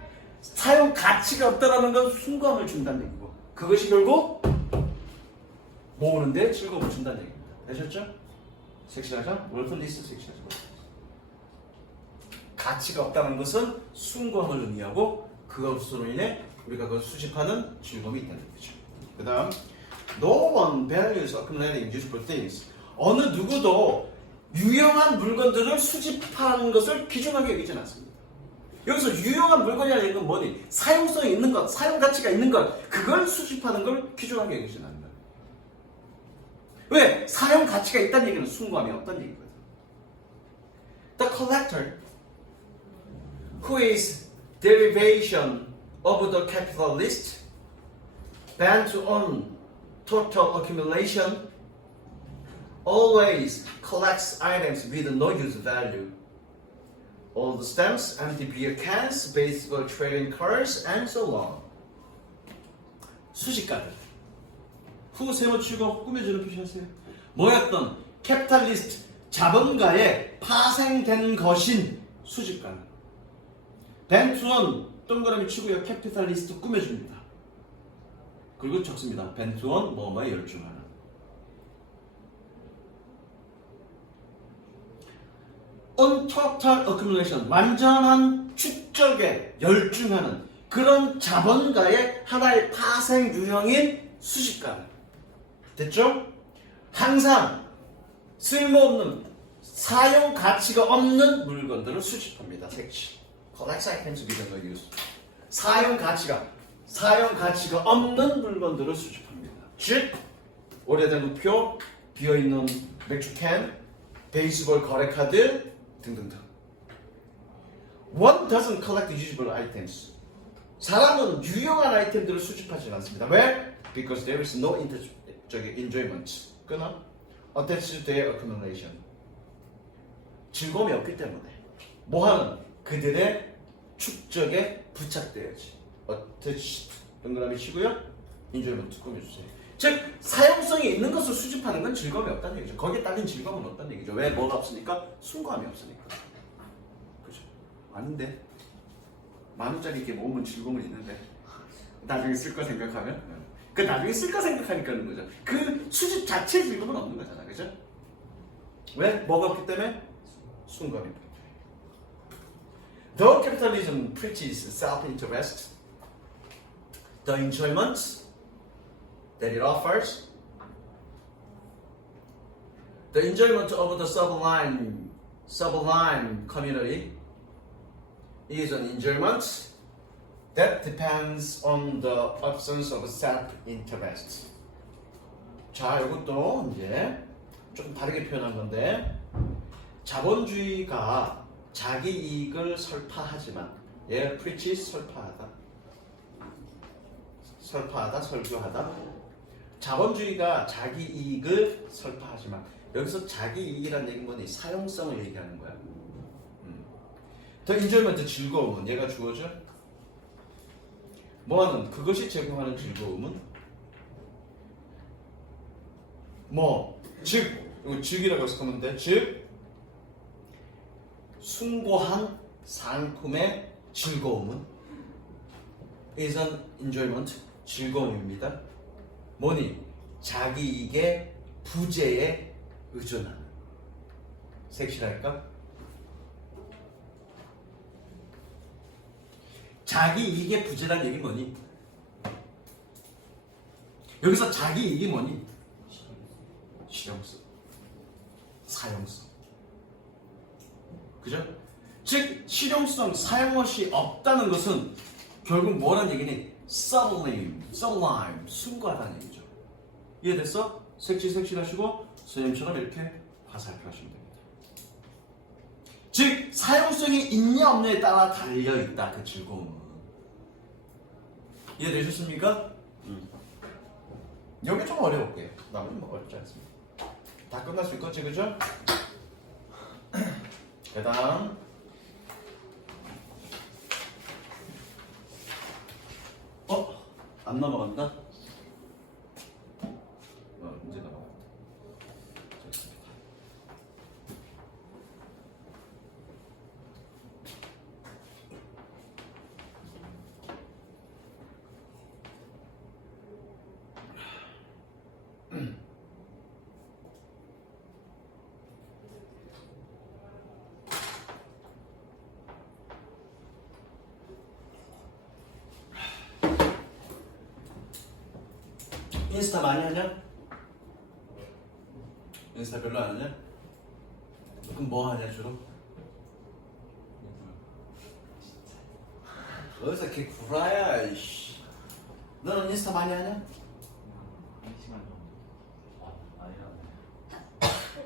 사용 가치가 없다라는 건 숭고함을 준다는 얘기고 그것이 결국 모으는데 즐거움을 준다는 얘기입니다. 되셨죠? 섹시하죠? 월플 리스트 섹시하죠. 가치가 없다는 것은 숭고함을 의미하고 그것으로 인해 우리가 그걸 수집하는 즐거움이 있다는 거죠. 그 다음 No one values accumulating useful things. 어느 누구도 유용한 물건들을 수집하는 것을 귀중하게 여기진 않습니다. 여기서 유용한 물건이라는 건 뭐니? 사용성이 있는 것, 사용 가치가 있는 것, 그걸 수집하는 걸 귀중하게 여기진 않는다. 왜? 사용 가치가 있다는 얘기는 숭고함이 없다는 얘기거든. The collector, who is derivation of the capitalist, bent on total accumulation, always collects items with no use value. Old stamps, empty beer cans, baseball trading cards, and so on. 수식가들. 후 세워치고 꾸며주는 표시하세요. 뭐였던 캐피탈리스트 자본가에 파생된 것인 수집가는 벤투원 동그라미 치고요. 캐피탈리스트 꾸며줍니다. 그리고 적습니다. 벤투원 뭐뭐에 열중하는. untotal accumulation 완전한 축적에 열중하는 그런 자본가의 하나의 파생 유형인 수집가는 됐죠? 항상 쓸모없는 사용 가치가 없는 물건들을 수집합니다. 색칠. Collects items with no use. 사용 가치가 없는 물건들을 수집합니다. 즉 오래된 우표, 비어있는 맥주캔, 베이스볼 거래카드 등등등. One doesn't collect usable items. 사람은 유용한 아이템들을 수집하지 않습니다. 왜? Because there is no enjoyment. 끊어. Attached to their accumulation. 즐거움이 없기 때문에 뭐하는? 그들의 축적에 부착되어야지. Attached. 동그라미 치고요. enjoyment 꾸며주세요. 즉 사용성이 있는 것을 수집하는 건 즐거움이 없다는 얘기죠. 거기에 따른 즐거움은 없다는 얘기죠. 왜? 뭐가 없으니까? 순고함이 없으니까. 그죠? 아닌데 10,000원짜리 이렇게 모으면 즐거움은 있는데 나중에 쓸 거 생각하면 그 나중에 쓸 거 생각하니까 그런 거죠. 그 수집 자체의 즐거움은 없는 거잖아. 그죠? 왜? 뭐가 없기 때문에? 순고함이 없기 때문에. Though capitalism preaches self-interest, the enjoyment that it offers, the enjoyment of the sublime community is an enjoyment that depends on the absence of self-interest. 자, 이것도 이제 조금 다르게 표현한 건데 자본주의가 자기 이익을 설파하지만 preach 설파하다, 설교하다. 자본주의가 자기 이익을 설파하지만 여기서 자기 이익이라는 얘기는 뭐니? 사용성을 얘기하는 거야. 더 enjoyment 즐거움은 얘가 주어져. 뭐하는? 그것이 제공하는 즐거움은 즉 이거 즉이라고 쓰면 돼. 즉 숭고한 상품의 즐거움은 is an enjoyment 즐거움입니다. 뭐니? 자기 이익의 부재에 의존하는. 색칠할까? 자기 이익의 부재란 얘기 뭐니? 여기서 자기 이익이 뭐니? 실용성, 사용성. 그죠? 즉 실용성, 사용것이 없다는 것은 결국 뭐란 얘기니? sublime, 숭고하다는 얘기죠. 이해됐어? 색칠하시고 선생님처럼 이렇게 화살표 하시면 됩니다. 즉 사용성이 있냐 없냐에 따라 달려있다. 그 즐거움은. 이해되셨습니까? 여기 좀 어려울게요. 나머지 뭐 어렵지 않습니다. 다 끝날 수 있겠지, 그죠? 그 다음 안 넘어간다? 문제 넘어간다. 좋습니다. 인스타 많이 하냐? 인스타 별로 안 하냐? 그럼 뭐 하냐 주로? 어디서 이렇게 구라야 이씨. 너는 인스타 많이 하냐? 1시간 정도. 아니야.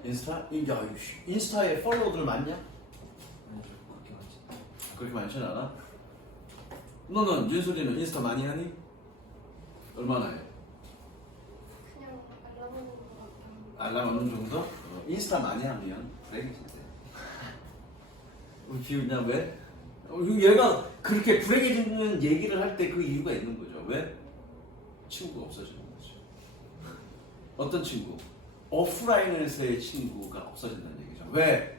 인스타? 야 인스타에 팔로워들 많냐? 아니, 그렇게 많지. 그렇게 많지는 않아? 너는 윤솔이는 인스타 많이 하니? 얼마나 해? 그냥 알람 오는 것 같아요. 알람 어느 정도? 인스타 많이 하면 그래 진짜. 기우냐 왜? 얘가 그렇게 불행해지는 얘기를 할 때 그 이유가 있는 거죠. 왜? 친구가 없어지는 거죠. 어떤 친구? 오프라인에서의 친구가 없어진다는 얘기죠. 왜?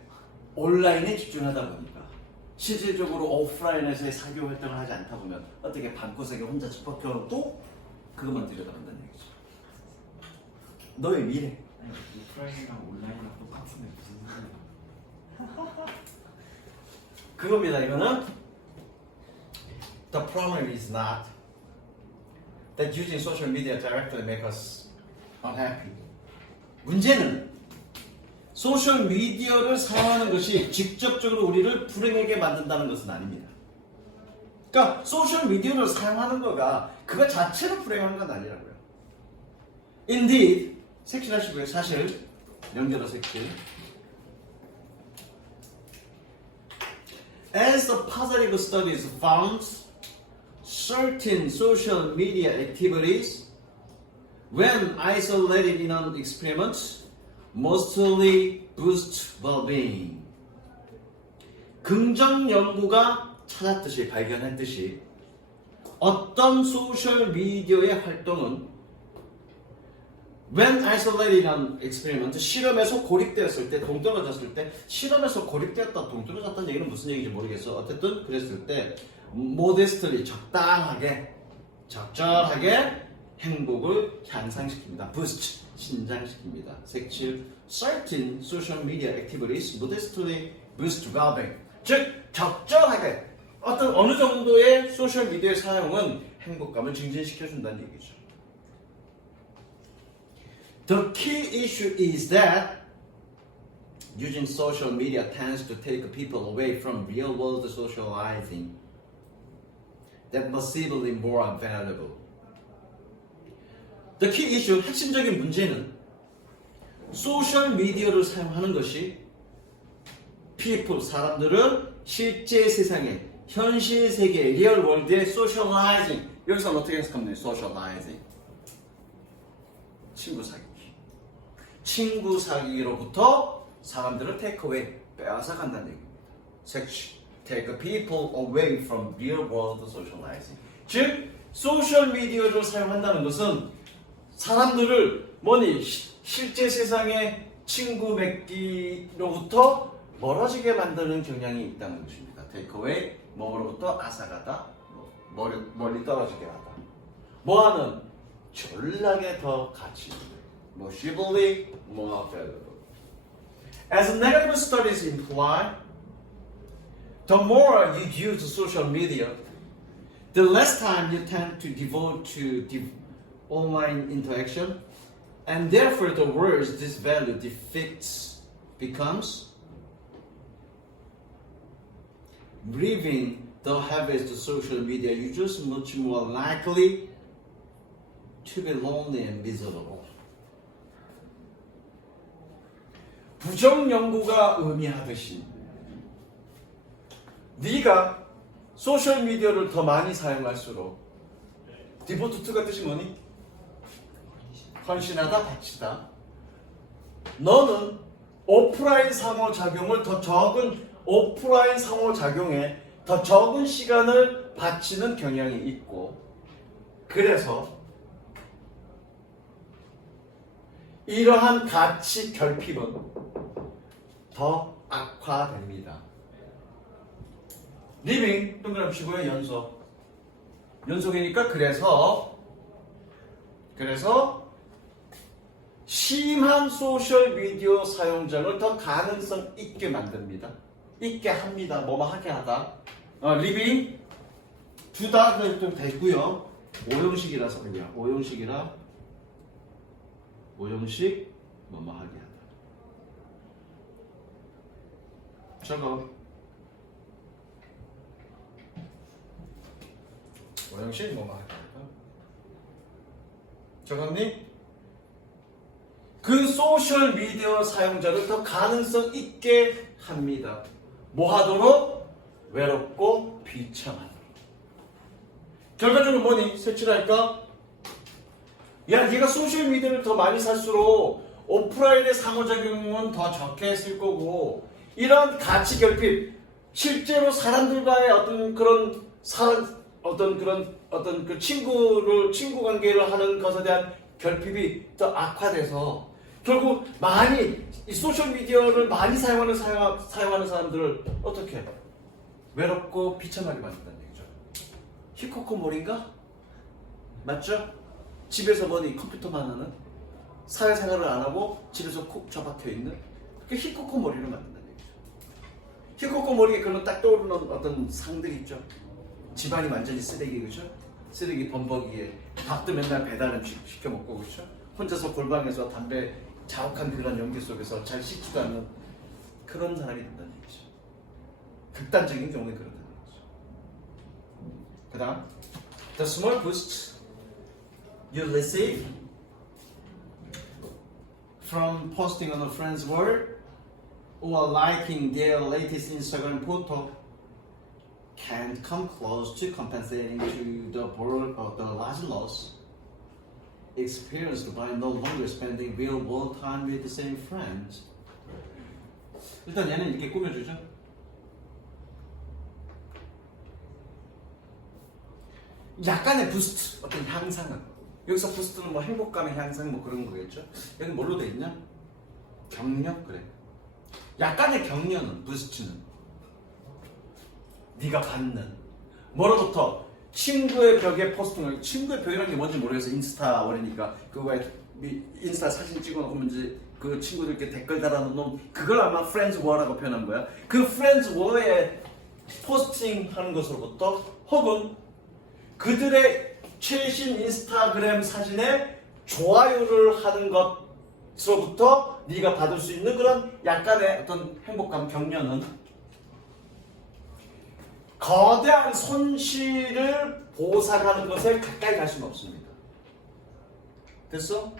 온라인에 집중하다 보니까 실질적으로 오프라인에서의 사교 활동을 하지 않다 보면 어떻게 방구석에 혼자 처박혀도 그것만 들여다본다는 얘기죠. 너의 미래. 아니, 오프라인이랑 온라인이랑 똑같은데 무슨 소리야? 그겁니다. 이거는 The problem is not that using social media directly make us unhappy. 문제는 소셜 미디어를 사용하는 것이 직접적으로 우리를 불행하게 만든다는 것은 아닙니다. 그러니까 소셜 미디어를 사용하는 거가 그거 자체로 불행한 건 아니라고요. Indeed, 색칠하시고요. 사실 명제로 색칠. As the positive studies found, certain social media activities, when isolated in an experiment, mostly boost well-being. 긍정 연구가 찾았듯이 발견했듯이 어떤 소셜 미디어의 활동은 when isolated in an experiment, 실험에서 고립되었을 때, 동떨어졌을 때, 실험에서 고립되었다, 동떨어졌다는 얘기는 무슨 얘기인지 모르겠어. 어쨌든 그랬을 때 modestly, 적당하게, 적절하게 행복을 향상시킵니다. boost, 신장시킵니다. 색칠, certain social media activities modestly boost well-being. 즉, 적절하게 어느 정도의 소셜 미디어의 사용은 행복감을 증진시켜준다는 얘기죠. The key issue is that using social media tends to take people away from real-world socializing that massively more valuable. The key issue, 핵심적인 문제는 소셜 미디어를 사용하는 것이 people, 사람들은 실제 세상에, 현실 세계, 리얼 월드의 socializing, 여기서는 어떻게 해석하면 돼요? socializing. 친구 사귀기. 친구 사귀기로부터 사람들을 take away, 빼앗아 간다는 얘기입니다. 색칠, take people away from real world socializing. 즉, 소셜 미디어를 사용한다는 것은 사람들을 실제 세상의 친구 맺기로부터 멀어지게 만드는 경향이 있다는 것입니다. take away, 뭐로부터 앗아가다, 멀리 떨어지게 하다. 뭐하는? 졸라게 더 가치 있는. Massively more valuable. As negative studies imply, the more you use social media, the less time you tend to devote to online interaction, and therefore the worse this value defects becomes. Leaving the habits of social media users much more likely to be lonely and miserable. 부정 연구가 의미하듯이 네가 소셜 미디어를 더 많이 사용할수록 디보트 투가 뜻이 뭐니? 헌신하다, 바치다. 너는 오프라인 상호작용을 더 적은 오프라인 상호작용에 더 적은 시간을 바치는 경향이 있고, 그래서 이러한 가치 결핍은 더 악화됩니다. 리빙 동그라미 치고요. 연속이니까 그래서 심한 소셜 미디어 사용자를 더 가능성 있게 만듭니다. 있게 합니다. 뭐뭐 하게 하다. 리빙 두 다 좀 됐고요. 오형식이라서 그냥 오형식이라 오형식 뭐뭐 하게 하다. 저거 오형식 뭐뭐 하게 하다. 적었니? 그 소셜 미디어 사용자를 더 가능성 있게 합니다. 뭐 하도록? 외롭고 비참하도록. 결과적으로 뭐니? 색칠할까? 야, 네가 소셜 미디어를 더 많이 살수록 오프라인의 상호작용은 더 적게 했을 거고, 이런 가치 결핍, 실제로 사람들과의 어떤 그 친구 관계를 하는 것에 대한 결핍이 더 악화돼서 결국 많이 이 소셜 미디어를 많이 사용하는 사람들을 어떻게 해? 외롭고 비참하게 만든다는 얘기죠. 히코코모리인가? 맞죠? 집에서 뭐니 컴퓨터만 하는, 사회생활을 안 하고 집에서 콕 처박혀 있는 그 히코코모리를 만든다는 얘기죠. 히코코모리에 그런 딱 떠오르는 어떤 상들이 있죠. 집안이 완전히 쓰레기, 그죠? 쓰레기 범벅이에 밥도 맨날 배달 음식 시켜 먹고, 그죠? 혼자서 골방에서 담배 자욱한 그런 연기 속에서 잘 씻지도 않는 그런 사람이 된다는 얘기죠. 극단적인 경우에 그렇다는 얘기죠. 그 다음, the small boost you receive from posting on a friend's wall or liking their latest Instagram photo can come close to compensating to the large loss experienced by no longer spending real world time with the same friends. 일단 얘는 이렇게 꾸며주죠. 약간의 부스트, 어떤 향상은, 여기서 부스트는 뭐 행복감의 향상 뭐 그런 거겠죠. 여기 뭘로 돼 있냐? 격려? 그래. 약간의 격려는, 부스트는 네가 받는 뭐로부터 친구의 벽에 포스팅을, 친구의 벽이라는 게 뭔지 모르겠어. 인스타 원이니까 그거에 인스타 사진 찍어놓고 이제 그 친구들께 댓글 달아놓는 그걸 아마 프렌즈 워라고 표현한 거야. 그 프렌즈 워에 포스팅하는 것으로부터, 혹은 그들의 최신 인스타그램 사진에 좋아요를 하는 것으로부터 네가 받을 수 있는 그런 약간의 어떤 행복감, 격려는 거대한 손실을 보상하는 것에 가까이 갈 수는 없습니다. 됐어?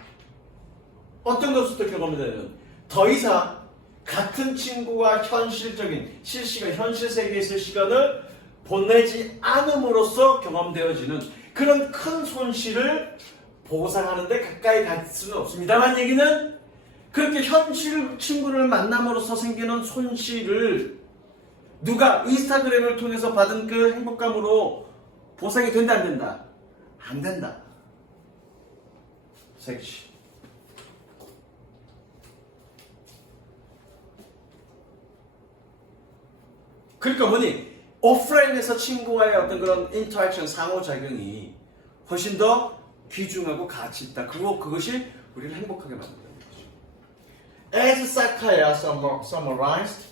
어떤 것부터 경험이 되면 더 이상 같은 친구와 현실적인 실시간, 현실 세계에서의 시간을 보내지 않음으로써 경험되어지는 그런 큰 손실을 보상하는데 가까이 갈 수는 없습니다만, 얘기는 그렇게 현실 친구를 만남으로써 생기는 손실을 누가 인스타그램을 통해서 받은 그 행복감으로 보상이 된다, 안 된다? 안 된다. 섹시. 그러니까 뭐니? 오프라인에서 친구와의 어떤 그런 인터랙션, 상호작용이 훨씬 더 귀중하고 가치 있다. 그것이 우리를 행복하게 만든다는 거죠. As Sakaya summarized,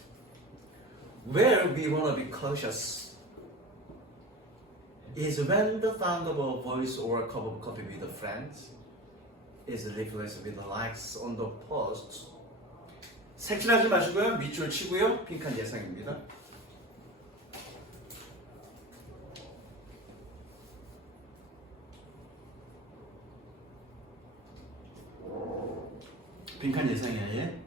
where we want to be cautious is when the sound of a voice or a cup of coffee with a friend is replaced with likes on the post. 색칠하지 마시고요. 밑줄 치고요. 핑크한 예상입니다. 빈칸 예상이야, 얘.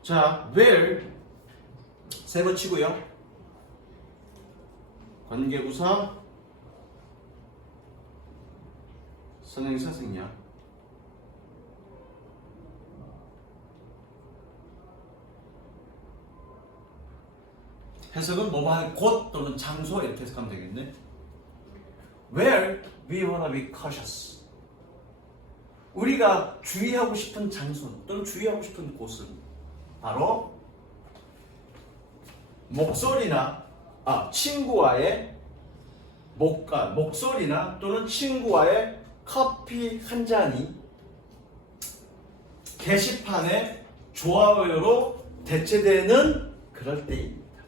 자, where 세 번 치고요. 관계부사, 선행사, 생략. 해석은 뭐뭐 곳 또는 장소 이렇게 해석하면 되겠네. Where we wanna be cautious. 우리가 주의하고 싶은 장소 또는 주의하고 싶은 곳은 바로 목소리나 친구와의 목소리나 또는 친구와의 커피 한 잔이 게시판에 좋아요로 대체되는 그럴 때입니다.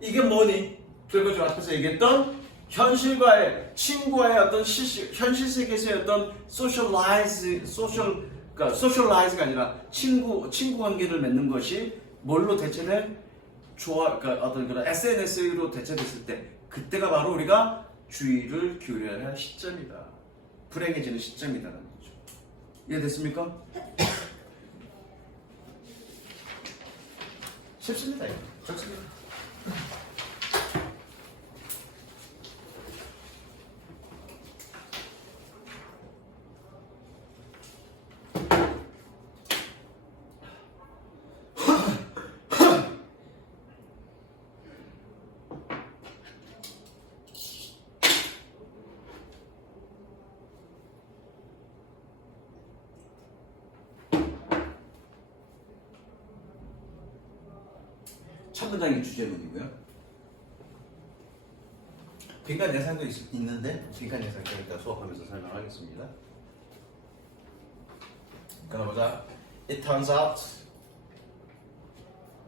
이게 뭐니? 그리고 앞에서 얘기했던 현실과의 친구와의 어떤 현실 세계에서의 어떤 소셜라이즈가 아니라 친구 관계를 맺는 것이 뭘로 대체돼? 어떤 그런 SNS로 대체됐을 때, 그때가 바로 우리가 주의를 기울여야 할 시점이다. 불행해지는 시점이다라는 거죠. 이해됐습니까? 쉽습니다. 좋습니다. 첫 문장이 주제문이고요. 빈칸 예상도 있는데 빈칸 예상 일단 수업하면서 설명하겠습니다. 그러자 It turns out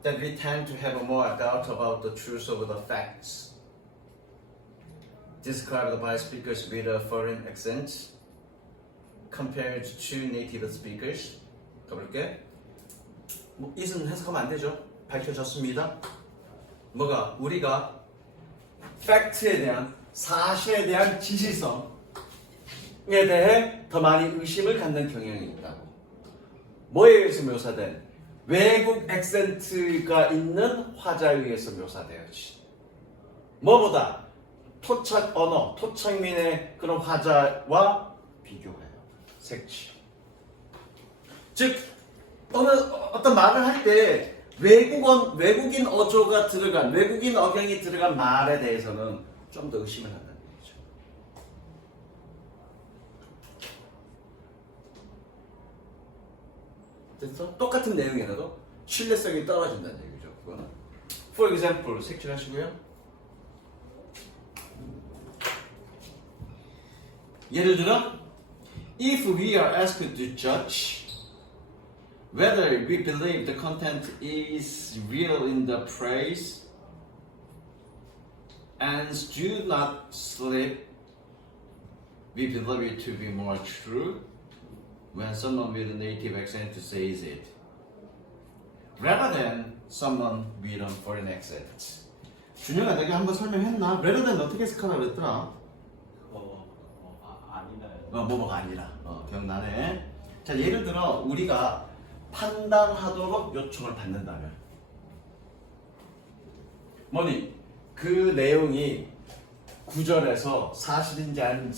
that we tend to have more doubt about the truth of the facts described by speakers with a foreign accent compared to native speakers. 가볼게. 뭐 it은 해석하면 안 되죠. 밝혀졌습니다. 뭐가? 우리가 팩트에 대한 사실에 대한 진실성에 대해 더 많이 의심을 갖는 경향이 있다고. 뭐에 의해서 묘사된? 외국 액센트가 있는 화자에 의해서 묘사되었지. 뭐보다? 토착 언어, 토착민의 그런 화자와 비교해요. 색치. 즉 어떤 말을 할 때 외국인 어조가 들어간, 외국인 억양이 들어간 말에 대해서는 좀 더 의심을 한다는 얘기죠. 됐어? 똑같은 내용이라도 신뢰성이 떨어진다는 얘기죠. 그거는. For example, 색칠하시고요. 예를 들어, if we are asked to judge whether we believe the content is real in the praise and do not slip, we believe it to be more true when someone with a native accent says it, rather than someone with a foreign accent. 준영아, 내가 한번 설명했나? rather than 어떻게 해석하라고 그랬더라? 아니나요? 뭐뭐가 아니라. 기억나네. 자, 예를 들어 우리가 판단하도록 요청을 받는다면 뭐니? 그 내용이 구절에서 사실인지 아닌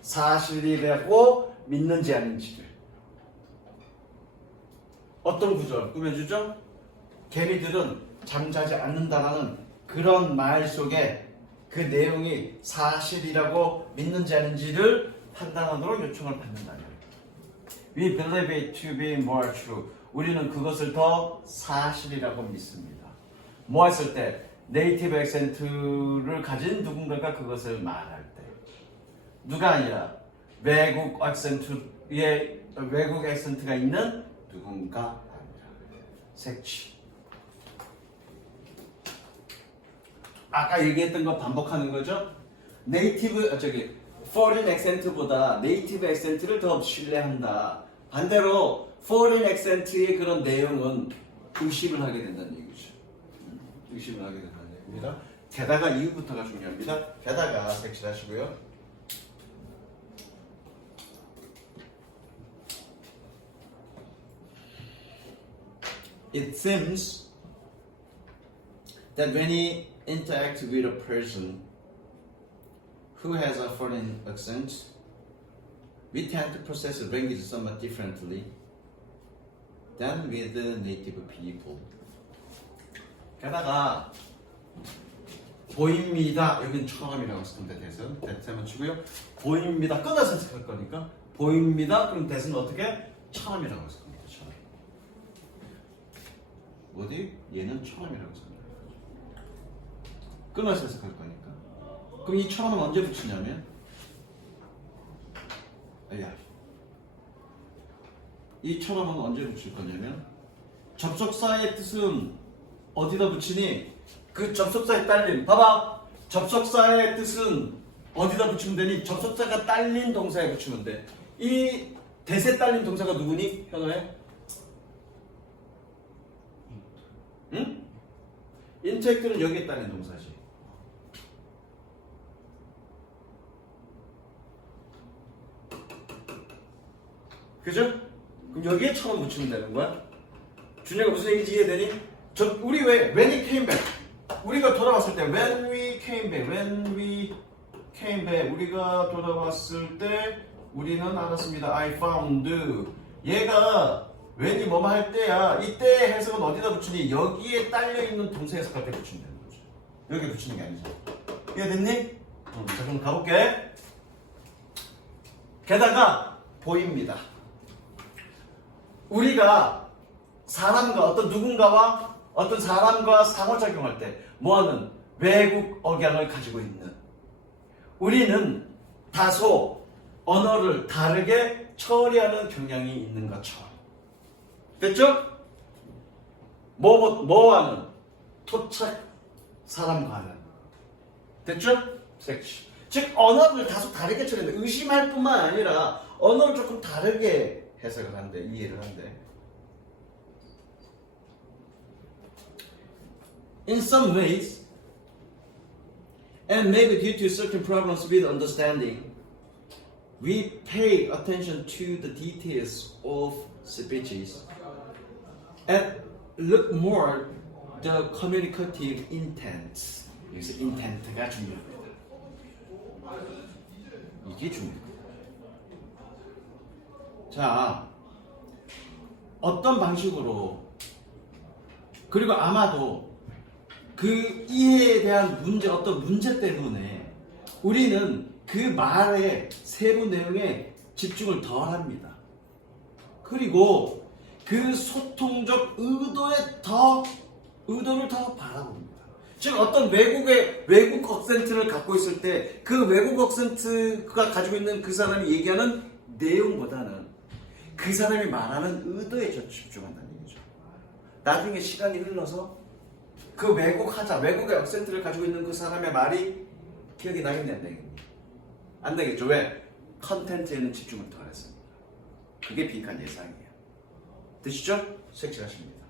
사실이라고 믿는지 아닌지를 어떤 구절 꾸며주죠? 개미들은 잠자지 않는다라는 그런 말 속에 그 내용이 사실이라고 믿는지 아닌지를 판단하도록 요청을 받는다면 We believe it to be more true. 우리는 그것을 더 사실이라고 믿습니다. 뭐 했을 때? 네이티브 액센트를 가진 누군가가 그것을 말할 때. 누가 아니라 외국 액센트가 있는 누군가 아니라. 색치. 아까 얘기했던 거 반복하는 거죠? foreign 액센트보다 네이티브 액센트를 더 신뢰한다. 반대로 foreign 액센트의 그런 내용은 의심을 하게 된다는 얘기죠. 의심을 하게 된다는 얘기입니다. 게다가 이후부터가 중요합니다. 게다가 색칠하시고요. It seems that when you interact with a person who has a foreign accent, we tend to process language somewhat differently than with the native people. 게다가 보입니다. 여긴 처음이라고 했을 텐데 대세만 치고요. 보입니다. 끊어서 해석할 거니까 보입니다. 그럼 대세는 어떻게? 처음이라고 했을 겁니다. 처음. 어디? 얘는 처음이라고 했을 겁니다. 끊어서 해석할 거니까. 그럼 이 처음은 언제 붙이냐면 이 처음은 언제 붙일 거냐면 접속사의 뜻은 어디다 붙이니? 그 접속사에 딸린 봐봐. 접속사의 뜻은 어디다 붙이면 되니? 접속사가 딸린 동사에 붙이면 돼. 이 대세 딸린 동사가 누구니? 현호에? 응? 인텍트는 여기에 딸린 동사지. 그죠? 그럼 여기에 처음 붙이면 되는 거야? 준혁아 무슨 얘기인지 이해되니? 우리 왜 when we came back 우리가 돌아왔을 때 when we came back 우리가 돌아왔을 때 우리는 알았습니다. I found 얘가 when이 뭐뭐 할 때야. 이때 해석은 어디다 붙이니? 여기에 딸려있는 동사 해석할 때 붙이면 되는 거죠. 여기 붙이는 게 아니죠. 이해됐니? 자 그럼 가볼게. 게다가 보입니다. 우리가 사람과 어떤 누군가와 어떤 사람과 상호작용할 때 뭐하는 외국 억양을 가지고 있는 우리는 다소 언어를 다르게 처리하는 경향이 있는 것처럼 됐죠? 뭐와는 토착 사람과는 됐죠? 섹시 즉 언어를 다소 다르게 처리한다. 의심할 뿐만 아니라 언어를 조금 다르게 해석을 한대 이해를 한대. In some ways and maybe due to certain problems with understanding we pay attention to the details of speeches and look more the communicative intent. 여기서 intent가 중요합니다. 이게 중요해요. 자, 어떤 방식으로 그리고 아마도 그 이해에 대한 문제 어떤 문제 때문에 우리는 그 말의 세부 내용에 집중을 덜 합니다. 그리고 그 소통적 의도를 더 바라봅니다. 즉 어떤 외국 억센트를 갖고 있을 때 그 외국 억센트가 가지고 있는 그 사람이 얘기하는 내용보다는 그 사람이 말하는 의도에 더 집중한다는 얘기죠. 나중에 시간이 흘러서 그 외국의 억센트를 가지고 있는 그 사람의 말이 기억이 나겠냐 안 나겠냐? 안 나겠죠. 왜? 컨텐츠에는 집중을 덜 했습니다. 그게 빈칸 예상이에요. 드시죠? 색칠하십니다.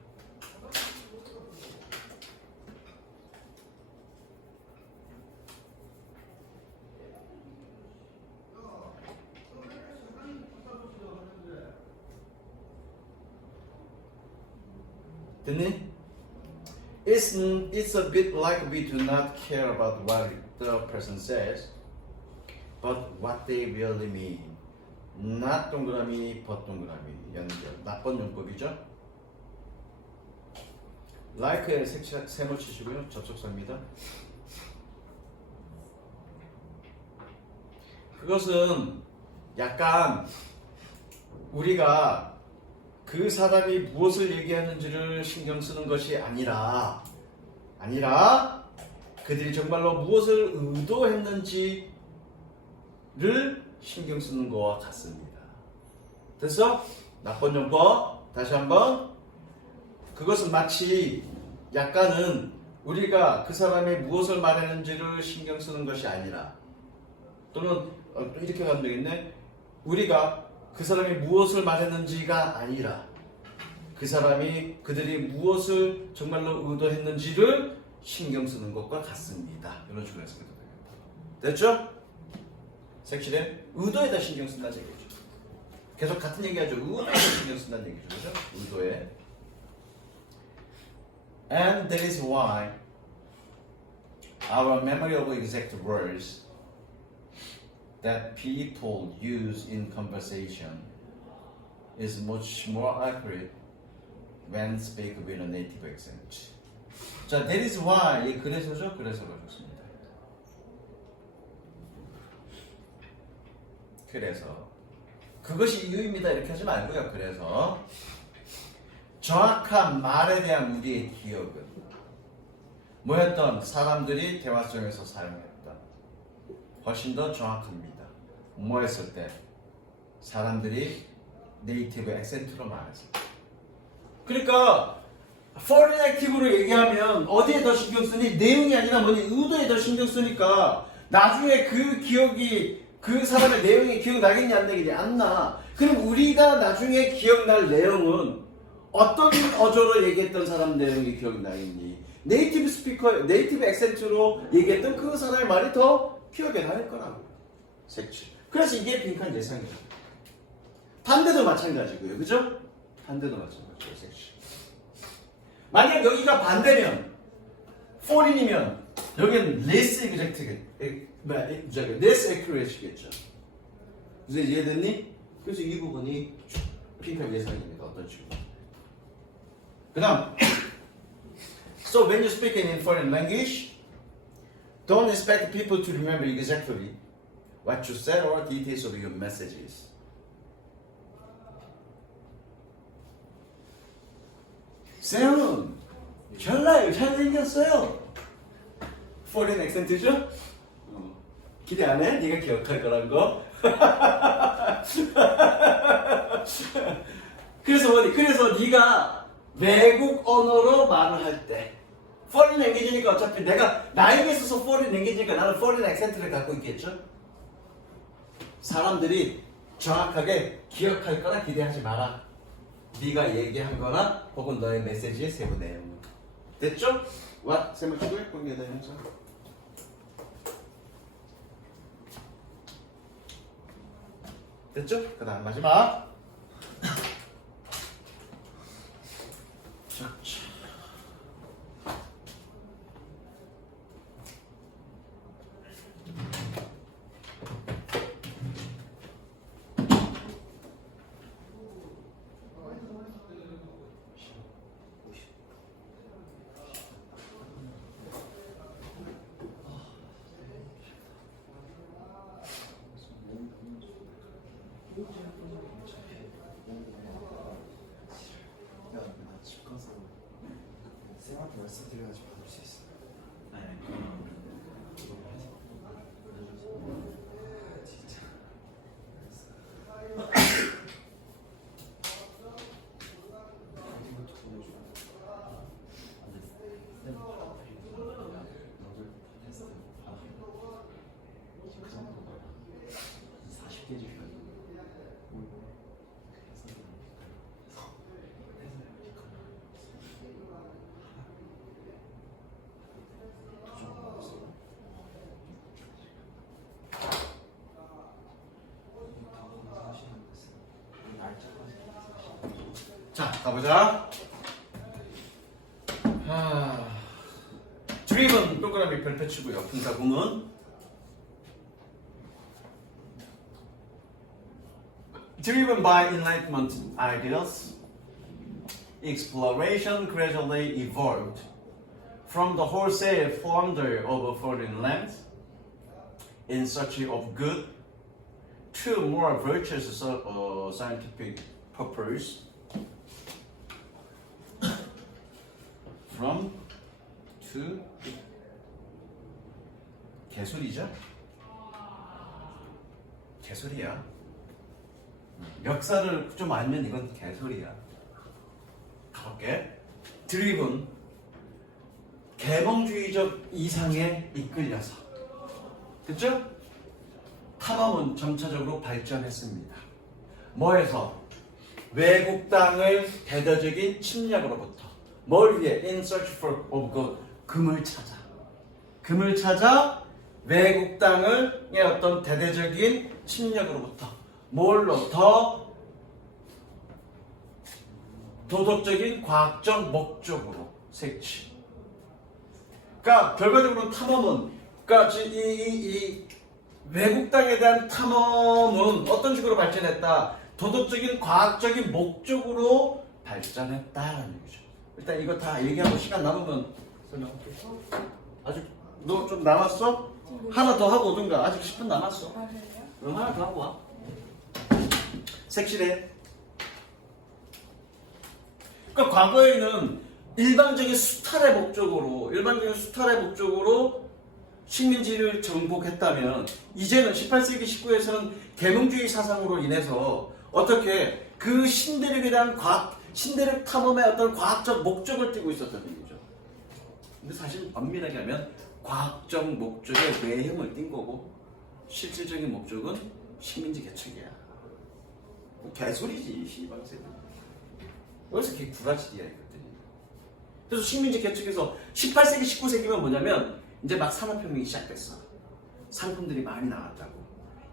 됐니? It's a bit like we do not care about what the person says, but what they really mean. not 동그라미, but 동그라미 연결. 나쁜 용법이죠? like에 세모 치시고요. 접속사입니다. 그것은 약간 우리가 그 사람이 무엇을 얘기하는지를 신경 쓰는 것이 아니라 그들이 정말로 무엇을 의도했는지를 신경 쓰는 것과 같습니다. 됐어? 나쁜 용법 다시 한번. 그것은 마치 약간은 우리가 그 사람이 무엇을 말했는지를 신경 쓰는 것이 아니라 또는 이렇게 가면 되겠네. 우리가 그 사람이 무엇을 말했는지가 아니라 그들이 무엇을 정말로 의도했는지를 신경 쓰는 것과 같습니다. 이런 식으로 해석해도 되겠다. 됐죠? 색칠해? 의도에다 신경 쓴다는 얘기죠. 계속 같은 얘기하죠. 의도에 신경 쓴다는 얘기죠. 그죠? 의도에. And that is why our memory of exact words that people use in conversation is much more accurate when speak with a native accent. 자, that is why 이 그래서죠? 그래서가 좋습니다. 그래서 그것이 이유입니다. 이렇게 하지 말고요. 그래서 정확한 말에 대한 우리의 기억은 뭐였던 사람들이 대화 속에서 사용했던 훨씬 더 정확합니다. 뭐 했을 때? 사람들이 네이티브 액센트로 말했을 때. 그러니까 foreign active로 얘기하면 어디에 더 신경 쓰니? 내용이 아니라 뭐니? 의도에 더 신경 쓰니까 나중에 그 기억이 그 사람의 내용이 기억나겠냐 안 나겠냐? 안 나. 그럼 우리가 나중에 기억날 내용은 어떤 어조로 얘기했던 사람 내용이 기억나겠니? 네이티브 액센트로 얘기했던 그 사람의 말이 더 기억에 남을 거라고. 색칠. 그래서 이게 빈칸 예상이에요. 반대도 마찬가지고요. 그죠? 반대도 마찬가지고요. 색칠. 만약 여기가 반대면 foreign이면 여기는 less accurate겠죠. 이제 이해됐니? 그래서 이 부분이 빈칸 예상입니다. 어떤 식으로. 그 다음 So when you speak in foreign language, don't expect people to remember exactly what you said or details of your messages. 쌤은 잘나요. 잘생겼어요. 포린 액센트죠? 기대 안 해? 네가 기억할 거란 거. 그래서 뭐니? 그래서 네가 외국 언어로 말을 할 때 foreign language니까 어차피 내가 나에게 있어서 foreign language니까 나는 foreign accent를 갖고 있겠죠? 사람들이 정확하게 기억할 거나 기대하지 마라. 네가 얘기한 거나 혹은 너의 메시지의 세부 내용. 됐죠? What? 세무치고의 관계다 형사. 됐죠? 그 다음 마지막. 자. 나집 가서 쌤한테 말씀드려가지고 받을 수 있어요. 진짜. 이것도 보내줘. 너들 테스트 그 정도가 40개 주셔야 돼. 자, 가보자. 드립은 동그라미 별표 치고요. 분사구문. Driven by Enlightenment ideals, exploration gradually evolved from the wholesale plunder of foreign lands in search of good to more virtuous scientific purpose. From to 개소리죠? 개소리야. 역사를 좀 알면 이건 개소리야. 가볼게. 드립은 개몽주의적 이상에 이끌려서, 그쵸? 탐험은 점차적으로 발전했습니다. 뭐에서? 외국 땅을 대대적인 침략으로부터. 뭘 위해? In search for of God. 금을 찾아. 금을 찾아 외국 땅을 어떤 대대적인 침략으로부터 뭘로? 더 도덕적인 과학적 목적으로 색치. 그러니까 결과적으로 탐험은, 그러니까 이 외국 땅에 대한 탐험은 어떤 식으로 발전했다? 도덕적인 과학적인 목적으로 발전했다라는 얘기죠. 일단 이거 다 얘기하고 시간 남으면 설명할게. 아직 너 좀 남았어? 하나 더 하고 오든가. 아직 10분 남았어. 그럼 하나 더 하고 와. 색칠해. 그러니까 과거에는 일반적인 수탈의 목적으로 식민지를 정복했다면, 이제는 18세기 19에서는 계몽주의 사상으로 인해서 어떻게 그 신대륙에 대한 신대륙 탐험의 어떤 과학적 목적을 띠고 있었다는 얘기죠. 근데 사실 엄밀하게 하면 과학적 목적의 외형을 띈 거고, 실질적인 목적은 식민지 개척이야. 개소리지, 씨발새들. 여기서 이렇게 구라치기야, 이것들이. 그래서 식민지 개척에서 18세기, 19세기면 뭐냐면 이제 막 산업혁명이 시작됐어. 상품들이 많이 나왔다고.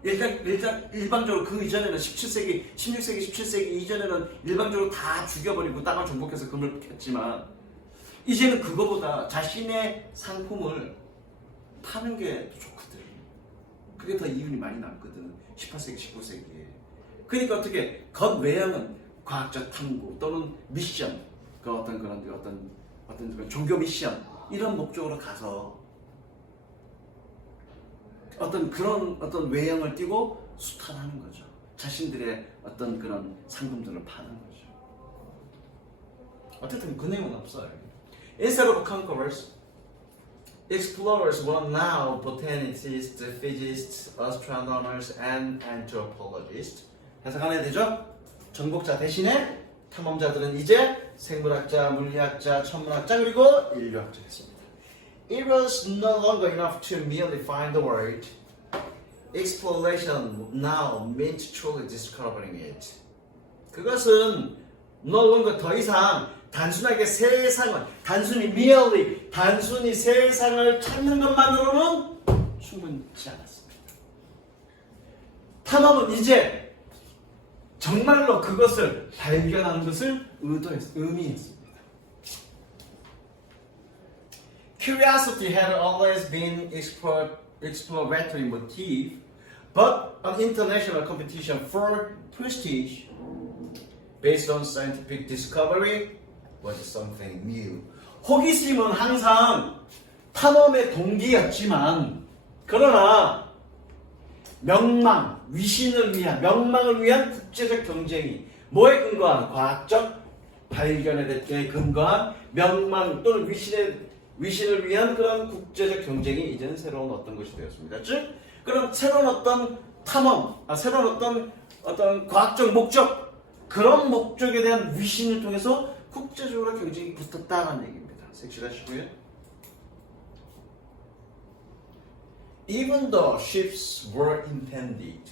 일단 일방적으로 그 이전에는 17세기, 16세기, 17세기 이전에는 일방적으로 다 죽여버리고 땅을 정복해서 금을 캤지만, 이제는 그거보다 자신의 상품을 파는 게 더 좋거든. 그게 더 이윤이 많이 남거든. 18세기, 19세기에. 그러니까 어떻게 겉외형은 과학적 탐구 또는 미션, 그 어떤 그런 종교 미션 이런 목적으로 가서 어떤 외형을 띠고 수탈하는 거죠. 자신들의 어떤 그런 상품들을 파는 거죠. 어쨌든 그 내용은 없어요. Instead of conquerors, explorers were now botanists, physicists, astronomers, and anthropologists. 해석하면 되죠? 정복자 대신에 탐험자들은 이제 생물학자, 물리학자, 천문학자 그리고 인류학자 됐습니다. It was no longer enough to merely find the world. Exploration now meant truly discovering it. 그것은 no longer 더 이상 단순하게 세상을 단순히 세상을 찾는 것만으로는 충분치 않았습니다. 탐험은 이제 정말로 그것을 발견하는 것을 의미했습니다. Curiosity had always been exploratory motive, but an international competition for prestige based on scientific discovery was something new. 호기심은 항상 탐험의 동기였지만, 그러나 명망을 위한 국제적 경쟁이 뭐에 근거한 과학적 발견에 근거한 명망 또는 위신을 위한 그런 국제적 경쟁이 이제는 새로운 어떤 것이 되었습니다. 즉, 그럼 새로운 어떤 탐험, 새로운 어떤 과학적 목적, 그런 목적에 대한 위신을 통해서 국제적으로 경쟁이 붙었다는 얘기입니다. 색칠하시고요. Even though ships were intended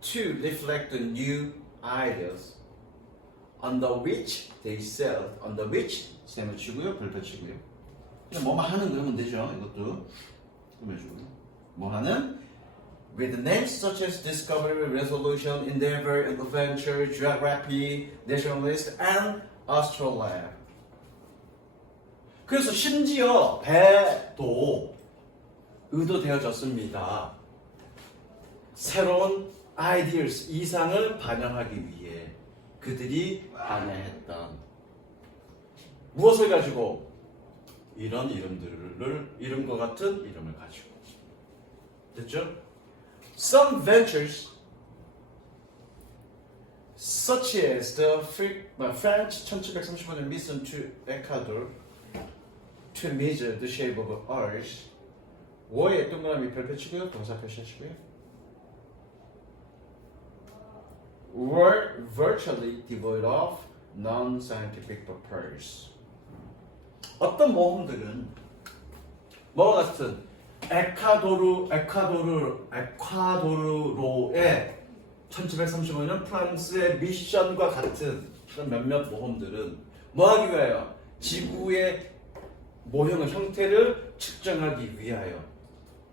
to reflect the new ideas under which they sailed, under which 셈을 치고요, 별표 치고요. 그냥 뭐만 하는 그러면 되죠. 이것도 해주고요. 뭐 하는? With names such as Discovery, Resolution, Endeavor, Adventure, Geography, Nationalist, and Astrolabe. 그래서 심지어 배도 의도되어졌습니다. 새로운 ideas, 이상을 반영하기 위해 그들이 반영했던 무엇을 가지고? 이런 이름과 같은 이름을 가지고. 됐죠? Some ventures such as the French 1735년 mission to Ecuador to measure the shape of Earth. 워의 동그라미 별표 치고요, 동사 표시하시고요. Were virtually devoid of non-scientific purpose. 어떤 모험들은 뭐와 같은 에콰도르로의 1735년 프랑스의 미션과 같은 그런 몇몇 모험들은 뭐 하기 위하여? 지구의 모형의 형태를 측정하기 위하여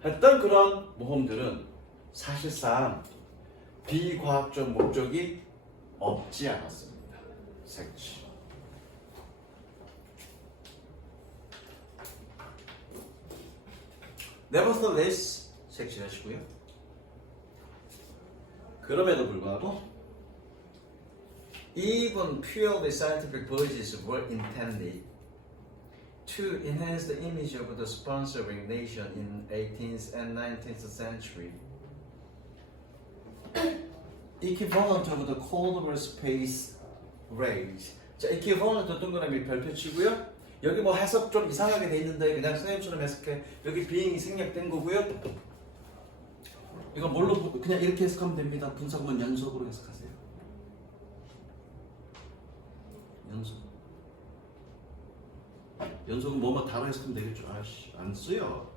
했던 그런 모험들은 사실상 비과학적 목적이 없지 않았습니다. 색칠. Nevertheless, 색칠하시고요. 그럼에도 불구하고 even purely scientific voyages were intended to enhance the image of the sponsoring nation in 18th and 19th century. Equivalent of the Cold War space race. 자, equivalent 동그라미 별표 치고요. 여기 뭐 해석 좀 이상하게 돼 있는데 그냥 선생님처럼 해석해. 여기 being이 생략된 거고요. 이거 뭘로 그냥 이렇게 해석하면 됩니다. 분석은 연속으로 해석하세요. 연속은 뭐뭐 다로 해석하면 되겠죠. 아씨, 안 쓰여.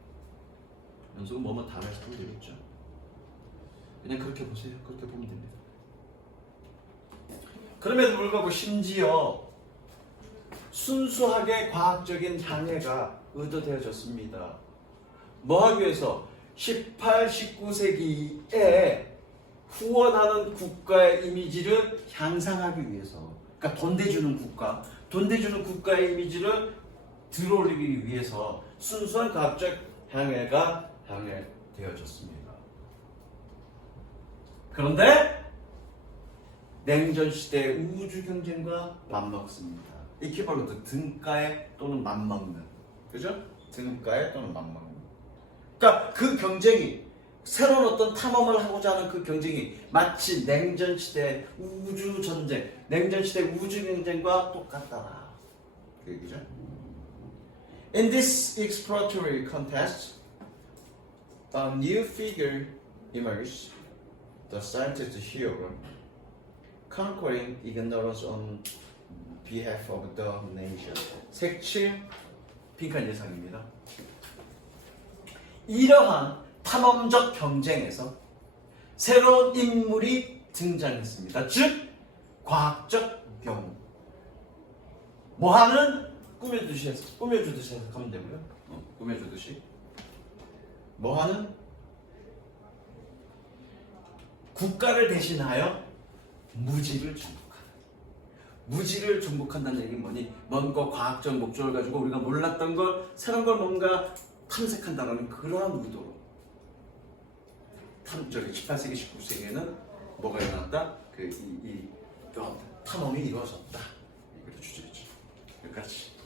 연속은 뭐뭐 다로 해석하면 되겠죠. 그냥 그렇게 보세요. 그렇게 보면 됩니다. 그럼에도 불구하고 심지어 순수하게 과학적인 향해가 의도되어졌습니다. 뭐 하기 위해서? 18, 19세기에 후원하는 국가의 이미지를 향상하기 위해서. 그러니까 돈 대주는 국가의 이미지를 들어올리기 위해서 순수한 과학적 향해가 향해되어졌습니다. 그런데 냉전시대 우주 경쟁과 맞먹습니다. 이퀴벌런트 등가에 또는 맞먹는. 그죠? 등가에 또는 맞먹는. 그러니까 그 경쟁이 새로운 어떤 탐험을 하고자 하는 그 경쟁이 마치 냉전시대 우주 전쟁, 냉전시대 우주 경쟁과 똑같다. 그 얘기죠. In this exploratory contest, a new figure emerged, the scientist hero, conquering ignorance on behalf of the nation. 색칠 빈칸 예상입니다. 이러한 탐험적 경쟁에서 새로운 인물이 등장했습니다. 즉, 과학적 경우. 뭐하는? 꾸며주듯이 해석하면 되고요. 꾸며주듯이. 뭐하는? 국가를 대신하여 무지를 정복하는. 무지를 정복한다는 얘기는 뭐니? 뭔가 과학적 목적을 가지고 우리가 몰랐던 걸, 새로운 걸 뭔가 탐색한다는 그러한 의도로. 18세기, 19세기에는 뭐가 일어났다? 탐험이 이루어졌다. 이것도 주제죠. 여기까지.